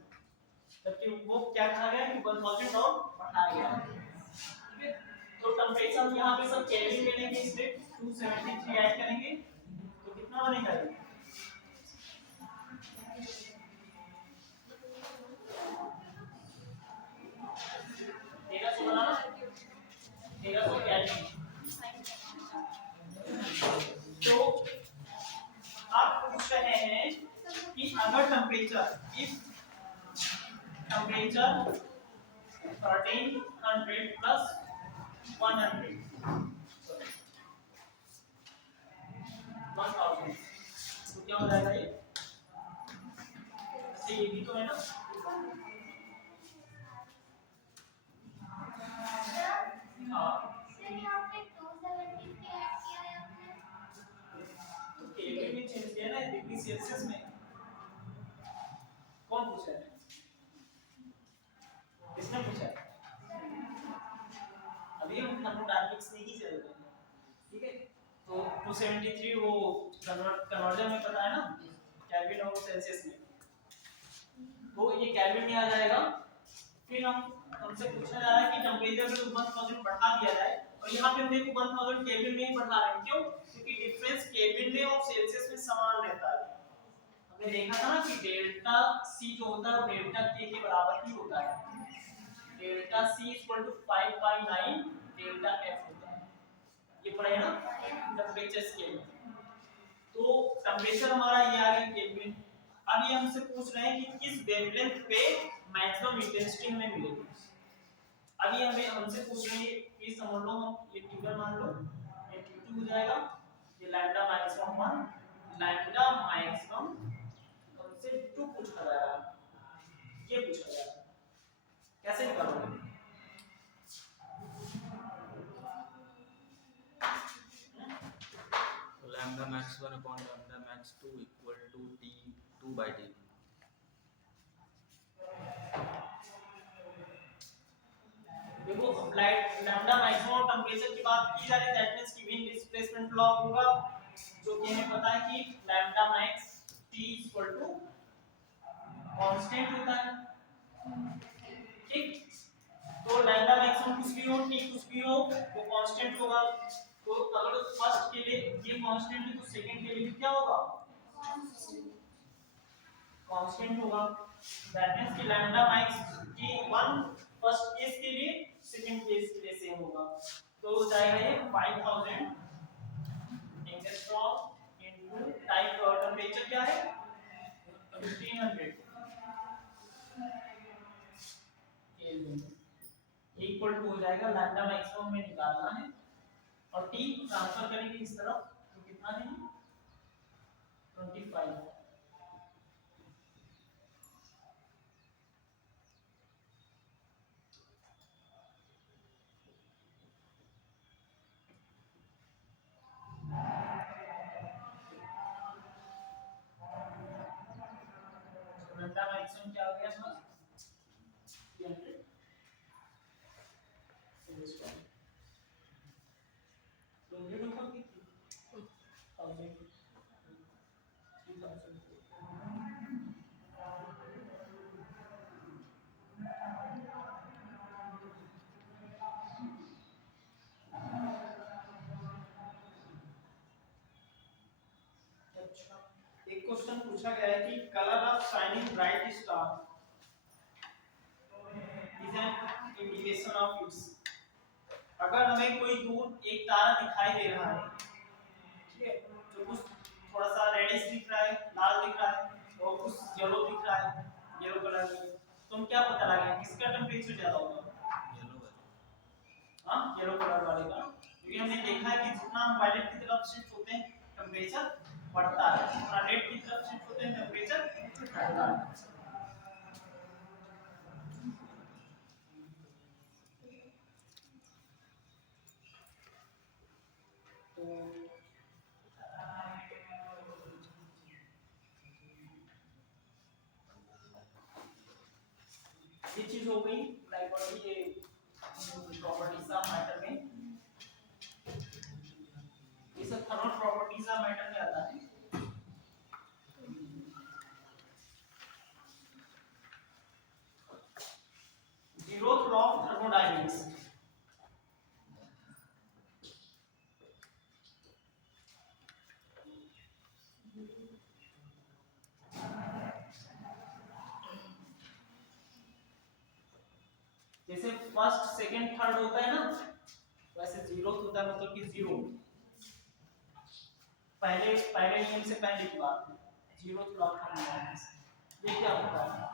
जबकि वो क्या कहा गया कि 1000 और बढ़ाया गया, ठीक है. तो टेम्परेचर हम यहाँ पे सब केल्विन में लेंगे, इसलिए 273 ऐड करेंगे तो कितना बनेगा ये, बनाना 1300 केल्विन. तो आप पूछ रहे हैं कि अगर टेम्परेचर, इफ टेम्परेचर 1300 प्लस 100 1000, तो क्या हो जाएगा ये, ये भी तो है ना, हाँ, तो केल्विन में चेंज किया ना डिग्री सेल्सियस में. कौन पूछा है, किसने पूछा है, अभी हम थर्मोडायनामिक्स नहीं ही चल रहे हैं, ठीक है. तो 273 वो कन्वर्जन में पता है ना, केल्विन और सेल्सियस में, तो ये केल्विन में आ जाएगा. फिर हमसे पूछा जा रहा है कि टेम्परेचर को 1000 बढ़ा दिया जाए, और यहाँ पे हम देखो 1000 केल्विन में ही बढ़ा रहे हैं, क्यों, क्योंकि डिफरेंस केल्विन में और सेल्सियस में समान रहता है. हमने देखा था ना कि डेल्टा C जो होता है वो डेल्टा K के बराबर ही होता है, डेल्टा C = 5/9 डेल्टा F होता है, ये पढ़े ना टेम्परेचर स्केल में. तो टेम्परेचर हमारा ये आ गया केल्विन. अब ये हमसे पूछ रहे हैं कि किस वेवलेंथ पे मैक्सिमम इंटेंसिटी हमें मिलेगी. अब ये हमें हमसे पूछ रहे हैं, ये समझ लो, हम ये T1 मान लो, ये T2 हो जाएगा, ये लैम्डा मैक्सिमम 1, लैम्डा मैक्सिमम हमसे 2 पूछा जा रहा है, ये पूछा जा रहा है, कैसे निकालोगे, तो lambda max 1 upon lambda max 2 equal to T2/T. देखो अप्लाइड लैम्डा मैक्सिमम टेम्परेचर की बात की जा रही है, दैट मींस कि विंड डिस्प्लेसमेंट लॉ होगा, जो कि हमें पता है कि लैम्डा मैक्स T कांस्टेंट होता है, ठीक. तो लैम्डा मैक्सिमम कुछ भी हो, T कुछ भी हो, वो कांस्टेंट होगा. तो अगर फर्स्ट के लिए ये कांस्टेंट है तो सेकंड के लिए क्या होगा, कांस्टेंट होगा. दैट मींस कि lambda max T1 first case के लिए सेकंड केस के लिए सेम होगा. तो हो जाएगा ये 5000 एंगस्ट्रॉम इनटू टाइप टेम्परेचर क्या है 1500, इक्वल टू हो जाएगा लैम्डा मैक्सिमम में निकालना है और टी ट्रांसफर करेंगे इस तरफ तो कितना है 25। लैम्डा मैक्सिमम क्या हो गया हमारा 300 तो ये ऊपर कितनी 3000 अच्छा एक क्वेश्चन पूछा गया है कि colour of shining bright star is an indication of its. अगर हमें कोई दूर एक तारा दिखाई दे रहा है, ठीक है, जो कुछ थोड़ा सा रेडिश दिख रहा है, लाल दिख रहा है और कुछ येलो दिख रहा है, येलो कलर में, तो हम क्या पता लगाएंगे किसका टेंपरेचर ज्यादा होगा? हाँ, येलो कलर वाले का, क्योंकि हमने देखा है कि जितना हम वायलेट की तरफ शिफ्ट होते हैं टेंपरेचर बढ़ता है, जितना रेड की तरफ शिफ्ट होते हैं टेंपरेचर घटता है। ये चीज हो गई ब्लैक बॉडी ये प्रॉपर्टीज ऑफ मैटर में। ये सब थर्मल प्रॉपर्टीज ऑफ मैटर में आता है। Zeroth law of thermodynamics. जैसे फर्स्ट सेकंड थर्ड होता है ना, वैसे जीरोथ होता है, मतलब कि जीरो पहले नियम से पहले की बात है। जीरोथ लॉ ऑफ थर्मोडायनेमिक्स ये क्या होता है?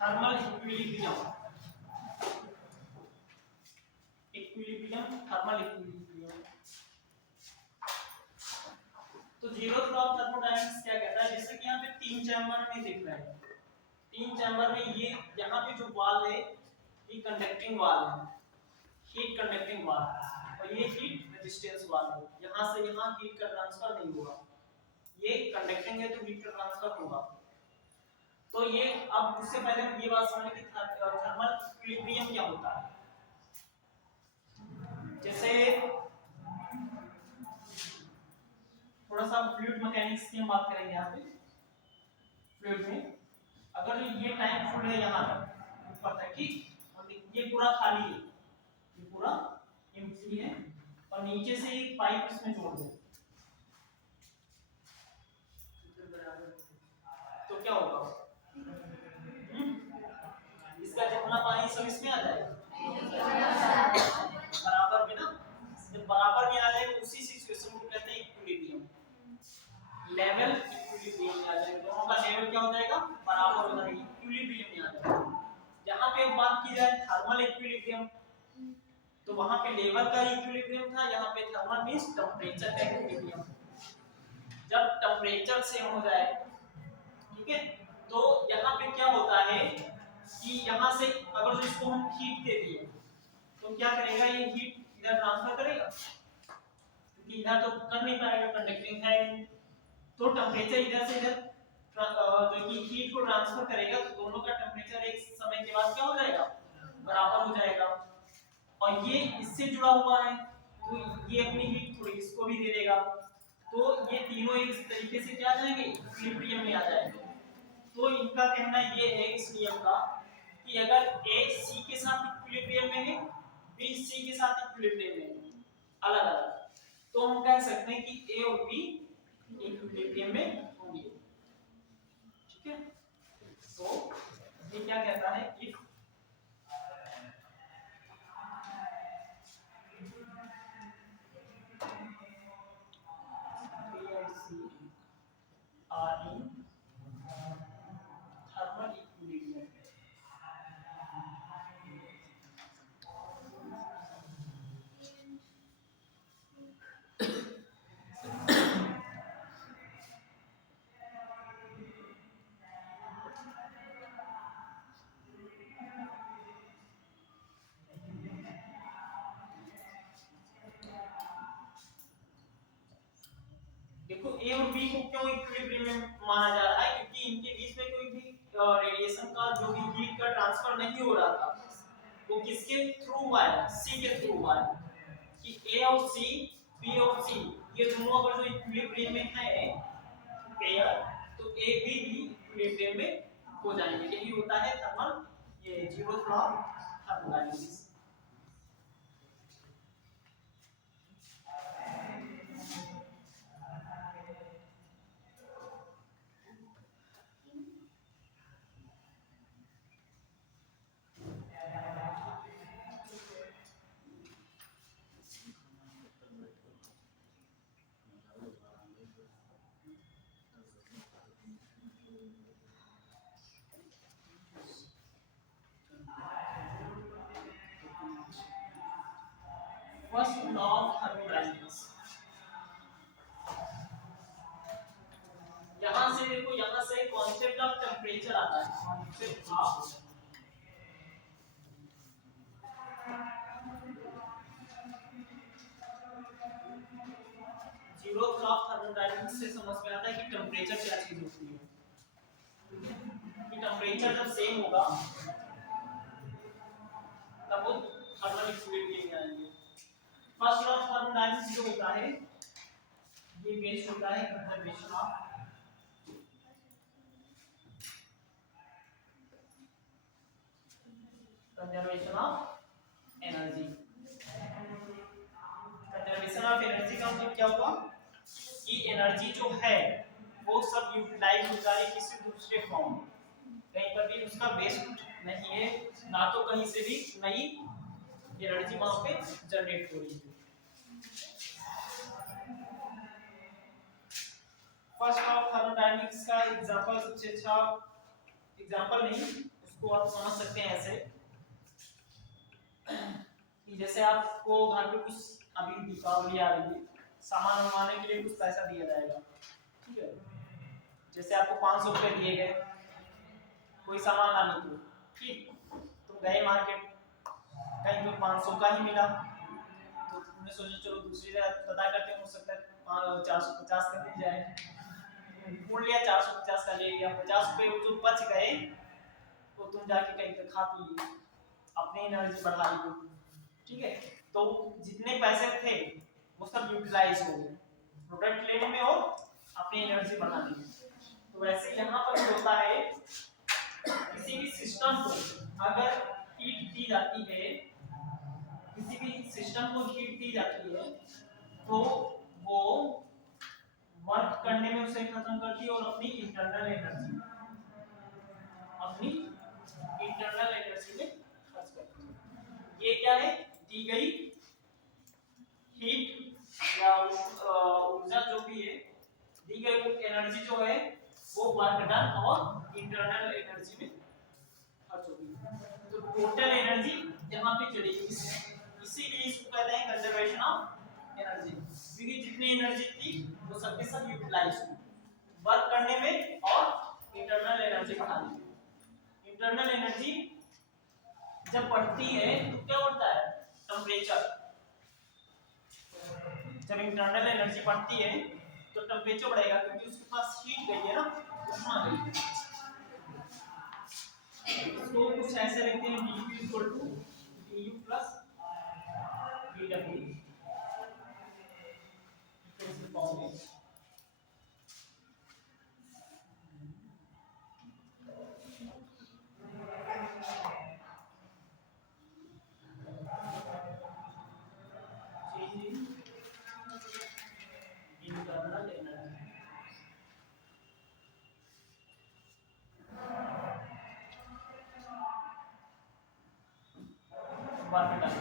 Thermal equilibrium, thermal equilibrium. तो जीरोथ लॉ ऑफ थर्मोडायनेमिक्स क्या कहता है? जैसे कि यहाँ पे तीन चैम्बर में दिख रहा है, तीन चैम्बर में ये यहाँ पे जो वॉल है ये कंडक्टिंग वॉल है, हीट कंडक्टिंग वॉल, और ये हीट रेजिस्टेंस वॉल है। यहाँ से यहाँ हीट का ट्रांसफर नहीं होगा, ये कंडक्टिंग है तो हीट का ट्रांसफर होगा। तो ये अब उससे पहले ये बात समझ कि थर्मल इक्विलिब्रियम क्या होता है। जैसे थोड़ा सा फ्लूइड मैकेनिक्स की हम बात करेंगे यहाँ पे। फ्लूइड में अगर ये टैंक फुल है यहाँ तक ऊपर तक, ठीक, और ये पूरा खाली है, ये पूरा एम्प्टी है, और नीचे से एक पाइप इसमें जोड़ दें तो क्या होगा? इसका जितना पानी सब इसमें आ जाएगा बराबर में ना। जब बराबर में आ जाएगा उसी सिचुएशन को कहते हैं इक्विलिब्रियम, लेवल इक्विलिब्रियम में आ जाएगा। दोनों का लेवल क्या हो जाएगा? बराबर हो जाएगा, इक्विलिब्रियम में आ जाएगा। जहां पे बात की जाए थर्मल इक्विलिब्रियम, तो वहां पे लेवल का इक्विलिब्रियम था, यहाँ पे थर्मल मींस टेंपरेचर का इक्विलिब्रियम। जब टेंपरेचर सेम हो जाए, ठीक है, तो यहाँ पे क्या होता है कि यहाँ से अगर जो इसको हम हीट दे दिए तो क्या करेगा? ये हीट इधर ट्रांसफर करेगा, क्योंकि इधर तो कर नहीं पाएगा, कंडक्टिंग है, तो टेंपरेचर टेम्परेचर इधर से इधर जो कि हीट को ट्रांसफर करेगा, तो दोनों का टेम्परेचर एक समय के बाद क्या हो जाएगा, बराबर हो जाएगा। और ये इससे जुड़ा हुआ है, तो ये अपनी हीट थोड़ी इसको भी दे देगा, तो ये तीनों एक तरीके से क्या आ जाएंगे, इक्विलिब्रियम में आ जाएंगे। तो इनका कहना ये है इस नियम का कि अगर A C के साथ इक्विलिब्रियम में है, B C के साथ इक्विलिब्रियम में है, अलग अलग, तो हम कह सकते हैं कि A और B इक्विलिब्रियम में होंगे। ठीक है, तो ये क्या कहता है, if B and C are in thermal equilibrium, देखो A और B को क्यों इक्विलिब्रियम में माना जा रहा है, क्योंकि इनके बीच में कोई भी रेडिएशन का जो भी हीट का ट्रांसफर नहीं हो रहा था, वो किसके थ्रू हुआ है, C के थ्रू हुआ है। कि A और C, B और C ये दोनों अगर जो इक्विलिब्रियम में है पेयर, तो A B भी इक्विलिब्रियम में हो जाएंगे। यही होता है थर्मल, ये zeroth law thermodynamics. First law of thermodynamics, यहां से देखो, यहां से कांसेप्ट ऑफ टेंपरेचर आता है, concept of zeroth law of thermodynamics से समझ में आता है कि टेंपरेचर क्या चीज होती है। कि टेंपरेचर जब सेम होगा तब वो थर्मल इक्विलिब्रियम में आएंगे। फर्स्ट लॉ ऑफ थर्मोडायनामिक्स जो होता है, ये बेस्ड होता है conservation of energy. Conservation of energy का मतलब क्या हुआ कि एनर्जी जो है वो सब यूटिलाइज हो जाए किसी दूसरे फॉर्म में, कहीं पर भी उसका वेस्ट नहीं है, ना तो कहीं से भी नई एनर्जी वहां पे जनरेट हो रही है। फर्स्ट ऑफ थर्मोडायनामिक्स का एग्जांपल, सबसे अच्छा एग्जांपल नहीं, उसको आप समझ सकते हैं ऐसे कि जैसे आपको घर पे कुछ, अभी दीपावली आ रही है, सामान मंगवाने के लिए कुछ पैसा दिया जाएगा, ठीक है, जैसे आपको 500 रुपए दिए गए कोई सामान लाने के लिए, ठीक, तुम गए मार्केट, कहीं पे 500 का ही मिला, तो तुमने सोचा चलो दूसरी जगह पता करते हैं, हो सकता है 450 का मिल जाए, बोल लिया 450 का ले लिया, 50 रुपए जो बच गए वो तुम जाके कहीं पे खा पी लिए, अपनी एनर्जी बढ़ा ली, ठीक है। तो जितने पैसे थे वो सब यूटिलाइज हो गए प्रोडक्ट लेने में और अपनी एनर्जी बढ़ाने में। तो वैसे यहाँ पर होता है, किसी भी सिस्टम को अगर हीट दी जाती है, किसी भी सिस्टम को हीट दी जाती है, तो वो वर्क करने में उसे खत्म करती है और अपनी इंटरनल एनर्जी में खर्च करती है। ये क्या है, दी गई हीट या ऊर्जा जो भी है, दी गई एनर्जी जो है वो वर्क डन और इंटरनल एनर्जी में खर्च होगी, तो टोटल एनर्जी यहाँ पे चलेगी, इसीलिए इसको कहते हैं कंजर्वेशन ऑफ एनर्जी, क्योंकि जितनी एनर्जी थी वो सबके सब यूटिलाइज हुई वर्क करने में और इंटरनल एनर्जी बढ़ाने में। इंटरनल एनर्जी जब बढ़ती है तो क्या बढ़ता है, टेम्परेचर। जब इंटरनल एनर्जी बढ़ती है तो टेम्परेचर बढ़ेगा क्योंकि उसके पास हीट गई है ना, उष्मा गई है। इसको कुछ ऐसे लिखते हैं dQ equal to du plus dW। Equation form में इंटरनल एनर्जी वर्क डन।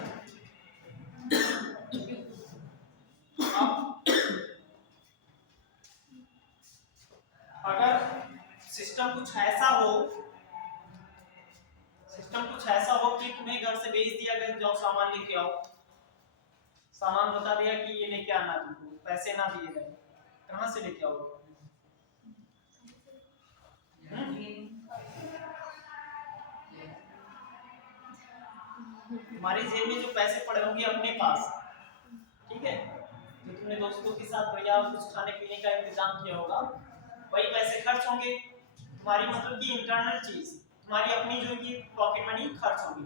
अगर सिस्टम कुछ ऐसा हो कि तुम्हें घर से भेज दिया गया जाओ सामान लेके आओ, सामान बता दिया कि ये लेके आना, तुमको पैसे ना दिए गए, कहां से लेके आओगे? तुम्हारी जेब में जो पैसे पड़े होंगे अपने पास, ठीक है, जो तुमने दोस्तों के साथ बढ़िया कुछ खाने पीने का इंतजाम किया होगा, वही पैसे खर्च होंगे। तुम्हारी मतलब कि इंटरनल चीज, तुम्हारी अपनी जो कि पॉकेट मनी खर्च होगी,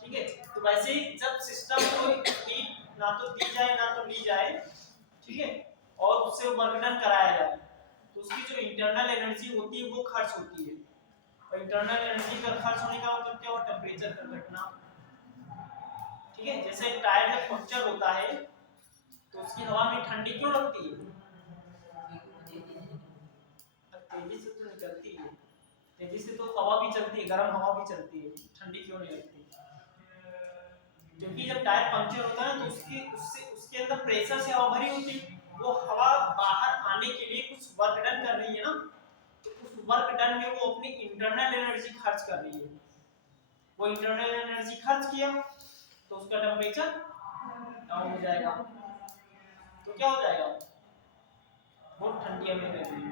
ठीक है। तो वैसे ही जब सिस्टम को हीट ना तो दी जाए ना तो ली जाए, ठीक है, और उससे वर्क डन कराया जाए, तो उसकी जो इंटरनल एनर्जी होती है वो खर्च होती है। और इंटरनल एनर्जी का खर्च होने का मतलब क्या हुआ? टेम्परेचर का घटना, ठीक है। जैसे टायर जब पंक्चर होता है तो उसकी हवा में ठंडी क्यों लगती है? तेजी से तो निकलती है, तेजी से तो हवा भी चलती है, गर्म हवा भी चलती है, ठंडी क्यों नहीं लगती? क्योंकि जब टायर पंक्चर होता है तो उसके अंदर प्रेशर से हवा भरी होती है, वो हवा बाहर आने के लिए कुछ वर्क डन कर रही है ना, तो उस वर्क डन में वो अपनी इंटरनल एनर्जी खर्च कर रही है। वो इंटरनल एनर्जी खर्च किया तो उसका टेम्परेचर डाउन हो जाएगा, तो क्या हो जाएगा? बहुत ठंडी हमें लगेगी।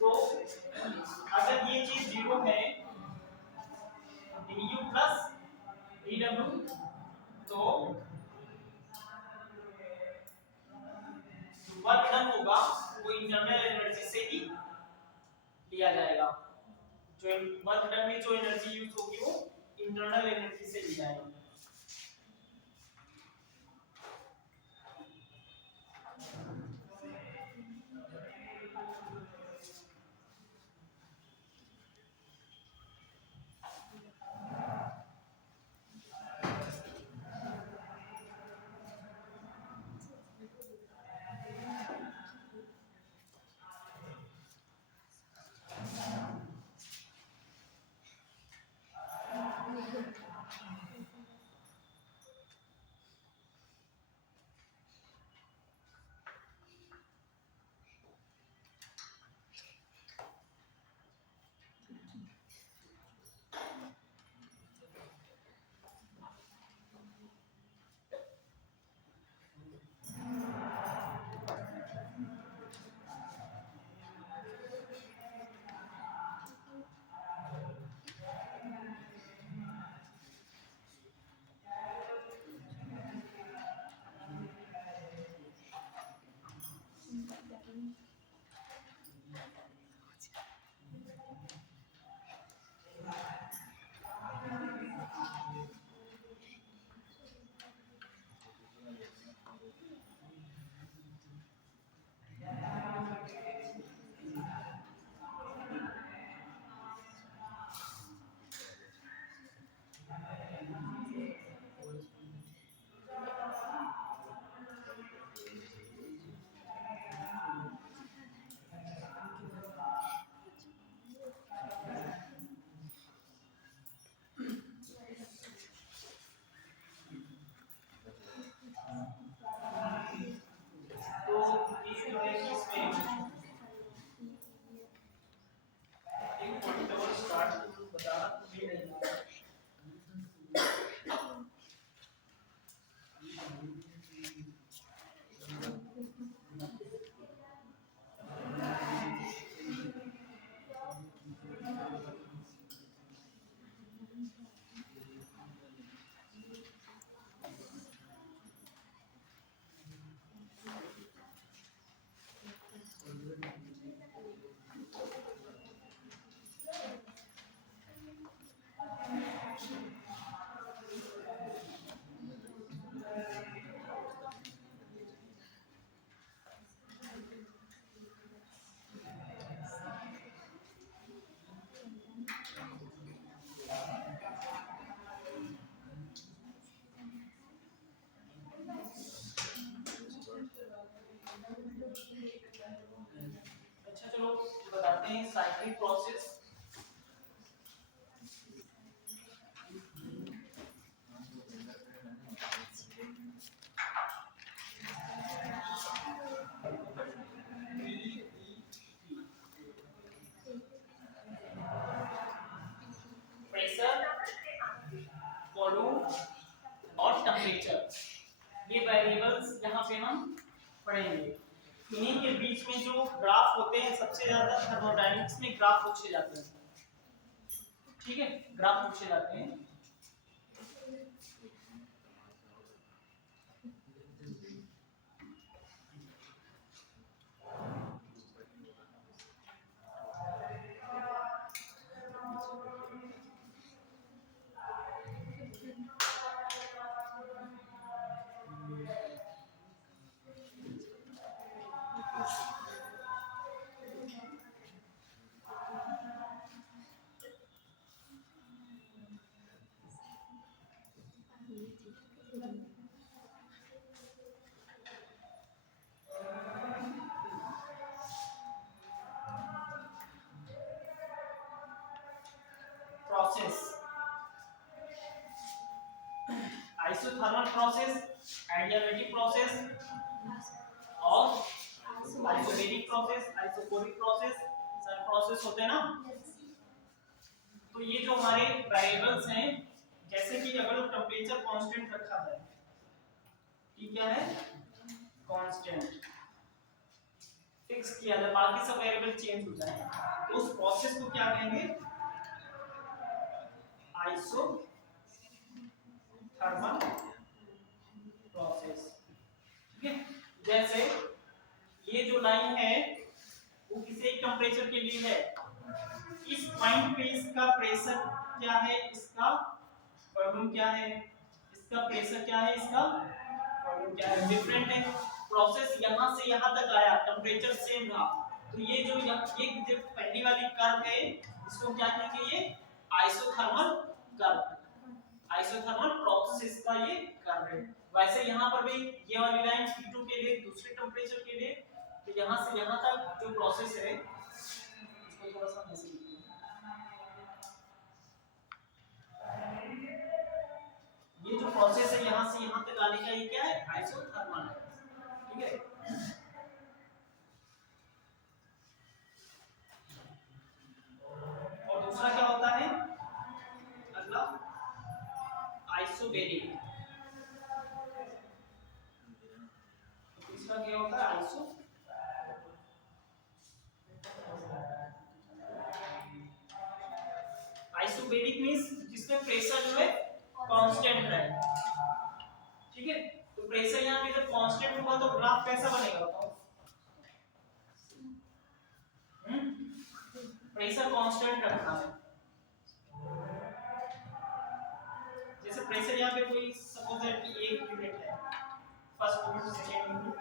तो अगर ये चीज जीरो है du प्लस dw, तो वर्क डन होगा वो इंटरनल एनर्जी से ही लिया जाएगा। जो वर्क डन में जो एनर्जी यूज होगी वो इंटरनल एनर्जी से ली जाएगी। आते हैं साइक्लिक प्रोसेस। प्रेशर, वॉल्यूम और टेम्परेचर, ये वेरिएबल्स यहाँ पे हम पढ़ेंगे। इन्हीं के बीच में जो ग्राफ होते हैं सबसे ज्यादा थर्मोडायनेमिक्स में ग्राफ पूछे जाते हैं। ठीक है, ग्राफ पूछे जाते हैं। Process, isothermal process, adiabatic process और आइसोबैरिक प्रोसेस, आइसोकोरिक प्रोसेस, सारे प्रोसेस होते हैं ना। तो ये जो हमारे वेरिएबल्स हैं, जैसे कि अगर टेम्परेचर कांस्टेंट रखा है, ठीक क्या है, कांस्टेंट फिक्स किया जाए, बाकी सब वेरिएबल चेंज हो जाए, तो उस प्रोसेस को क्या कहेंगे, आइसोथर्मल प्रोसेस। ठीक है, जैसे ये जो लाइन है वो किसी एक टेम्परेचर के लिए है, इस पॉइंट पे इसका प्रेशर क्या है, इसका वॉल्यूम क्या है, इसका प्रेशर क्या है, इसका वॉल्यूम क्या है, डिफरेंट है। प्रोसेस यहां से यहां तक आया, टेम्परेचर सेम रहा, तो ये जो पहली वाली कर्व है इसको क्या कहेंगे, ये आइसोथर्मल कर्व, आइसोथर्मल प्रोसेस का ये कर्व है। वैसे यहाँ पर भी ये वाली लाइन T2 के लिए, दूसरे टेम्परेचर के लिए, तो यहाँ से यहाँ तक जो प्रोसेस है इसको थोड़ा सा ऐसे लिखिए, ये जो प्रोसेस है यहाँ से यहाँ तक आने का ये क्या है, आइसोथर्मल है। ठीक है, और दूसरा क्या होता है, अगला आइसोबैरिक, तीसरा क्या होता है, आइसोबैरिक मींस जिसमें प्रेशर जो है कांस्टेंट रहे। ठीक है, तो प्रेशर यहाँ पे जब कांस्टेंट होगा तो ग्राफ कैसा बनेगा बताओ, प्रेशर कांस्टेंट रखना है, जैसे प्रेशर यहाँ पे कोई सपोज है कि 1 यूनिट है, फर्स्ट यूनिट सेकंड यूनिट,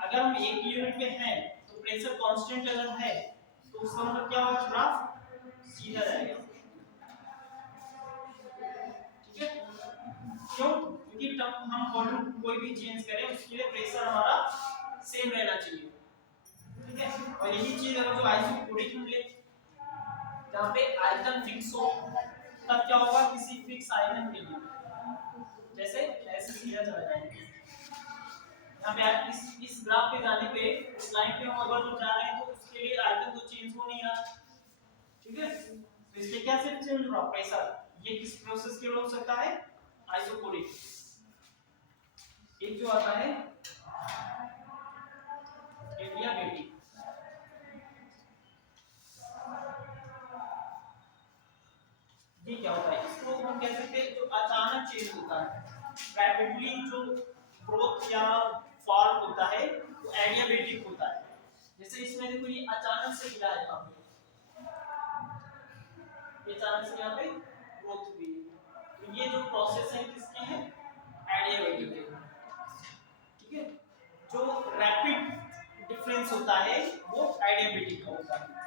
अगर हम 1 यूनिट में हैं तो प्रेशर कांस्टेंट अगर है तो उसका मतलब क्या होगा, ग्राफ सीधा जाएगा। ठीक है, क्यों, क्योंकि हम वॉल्यूम कोई भी चेंज करें उसके लिए प्रेशर हमारा सेम रहना चाहिए। ठीक है, और यही चीज अगर जो आइसोकोरिक में ले, जहाँ पे आयतन फिक्स हो, तब क्या होगा, किसी फिक्स आयतन के लिए जैसे ऐसे सीधा चला जाएगा। यहाँ पे आप इस ग्राफ पे जाने पे, इस लाइन पे हम अगर जा रहे हैं तो उसके लिए आयतन तो चेंज हो नहीं रहा। ठीक है, तो इसके क्या सिर्फ चेंज हो रहा, प्रेशर। ये किस प्रोसेस के लिए हो सकता है, आइसोकोरिक। एक जो आता है एडियाबैटिक, ये क्या होता है, इसको हम कह सकते हैं जो अचानक चेंज होता है, रैपिडली जो ग्रोथ या फॉल होता है वो एडियाबैटिक होता है। जैसे इसमें देखो ये अचानक से गिरा है, यहाँ पे ये अचानक से यहाँ पे ग्रोथ हुई है, तो ये जो प्रोसेस है किसकी है, एडियाबैटिक है। ठीक है, जो रैपिड डिफरेंस होता है वो एडियाबैटिक का होता है।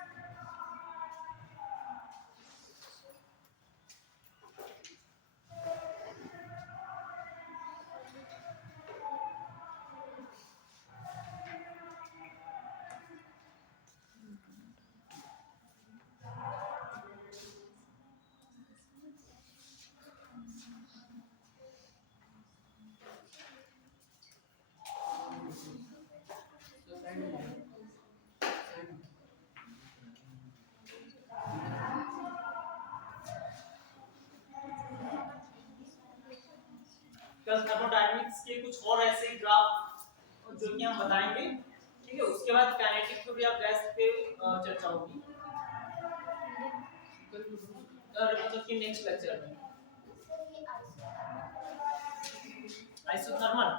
थर्मोडायनेमिक्स के कुछ और ऐसे ग्राफ जो कि हम बताएंगे, ठीक है। उसके बाद काइनेटिक थ्योरी ऑफ गैस पे चर्चा होगी, मतलब कि नेक्स्ट लेक्चर में। आइसोथर्मल,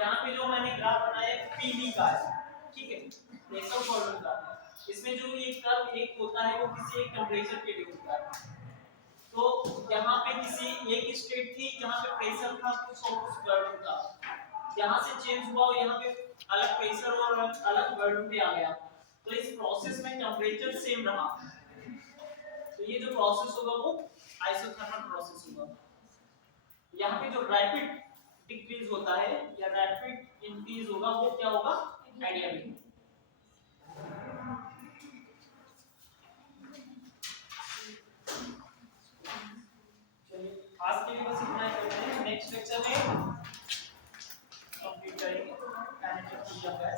यहाँ पे जो मैंने ग्राफ बनाया है पीवी का है, ठीक है, प्रेशर वॉल्यूम का। इसमें जो ये कर्व एक होता है वो किसी एक टेंपरेचर के लिए होता है। तो यहाँ पे किसी एक स्टेट थी जहाँ पे प्रेशर था कुछ और कुछ वॉल्यूम था, यहाँ से चेंज हुआ और यहाँ पे अलग प्रेशर और अलग वॉल्यूम पे आ गया। तो इस प्रोसेस में टेंपरेचर सेम रहा, तो ये जो प्रोसेस होगा वो आइसोथर्मल प्रोसेस होगा। यहाँ पे जो रैपिड डिक्रीज होता है या रैपिड इंक्रीज होगा वो क्या होगा, एडियाबेटिक। आज के लिए बस इतना ही करते हैं, नेक्स्ट लेक्चर में कंप्लीट करेंगे काइनेटिक थ्योरी ऑफ गैस।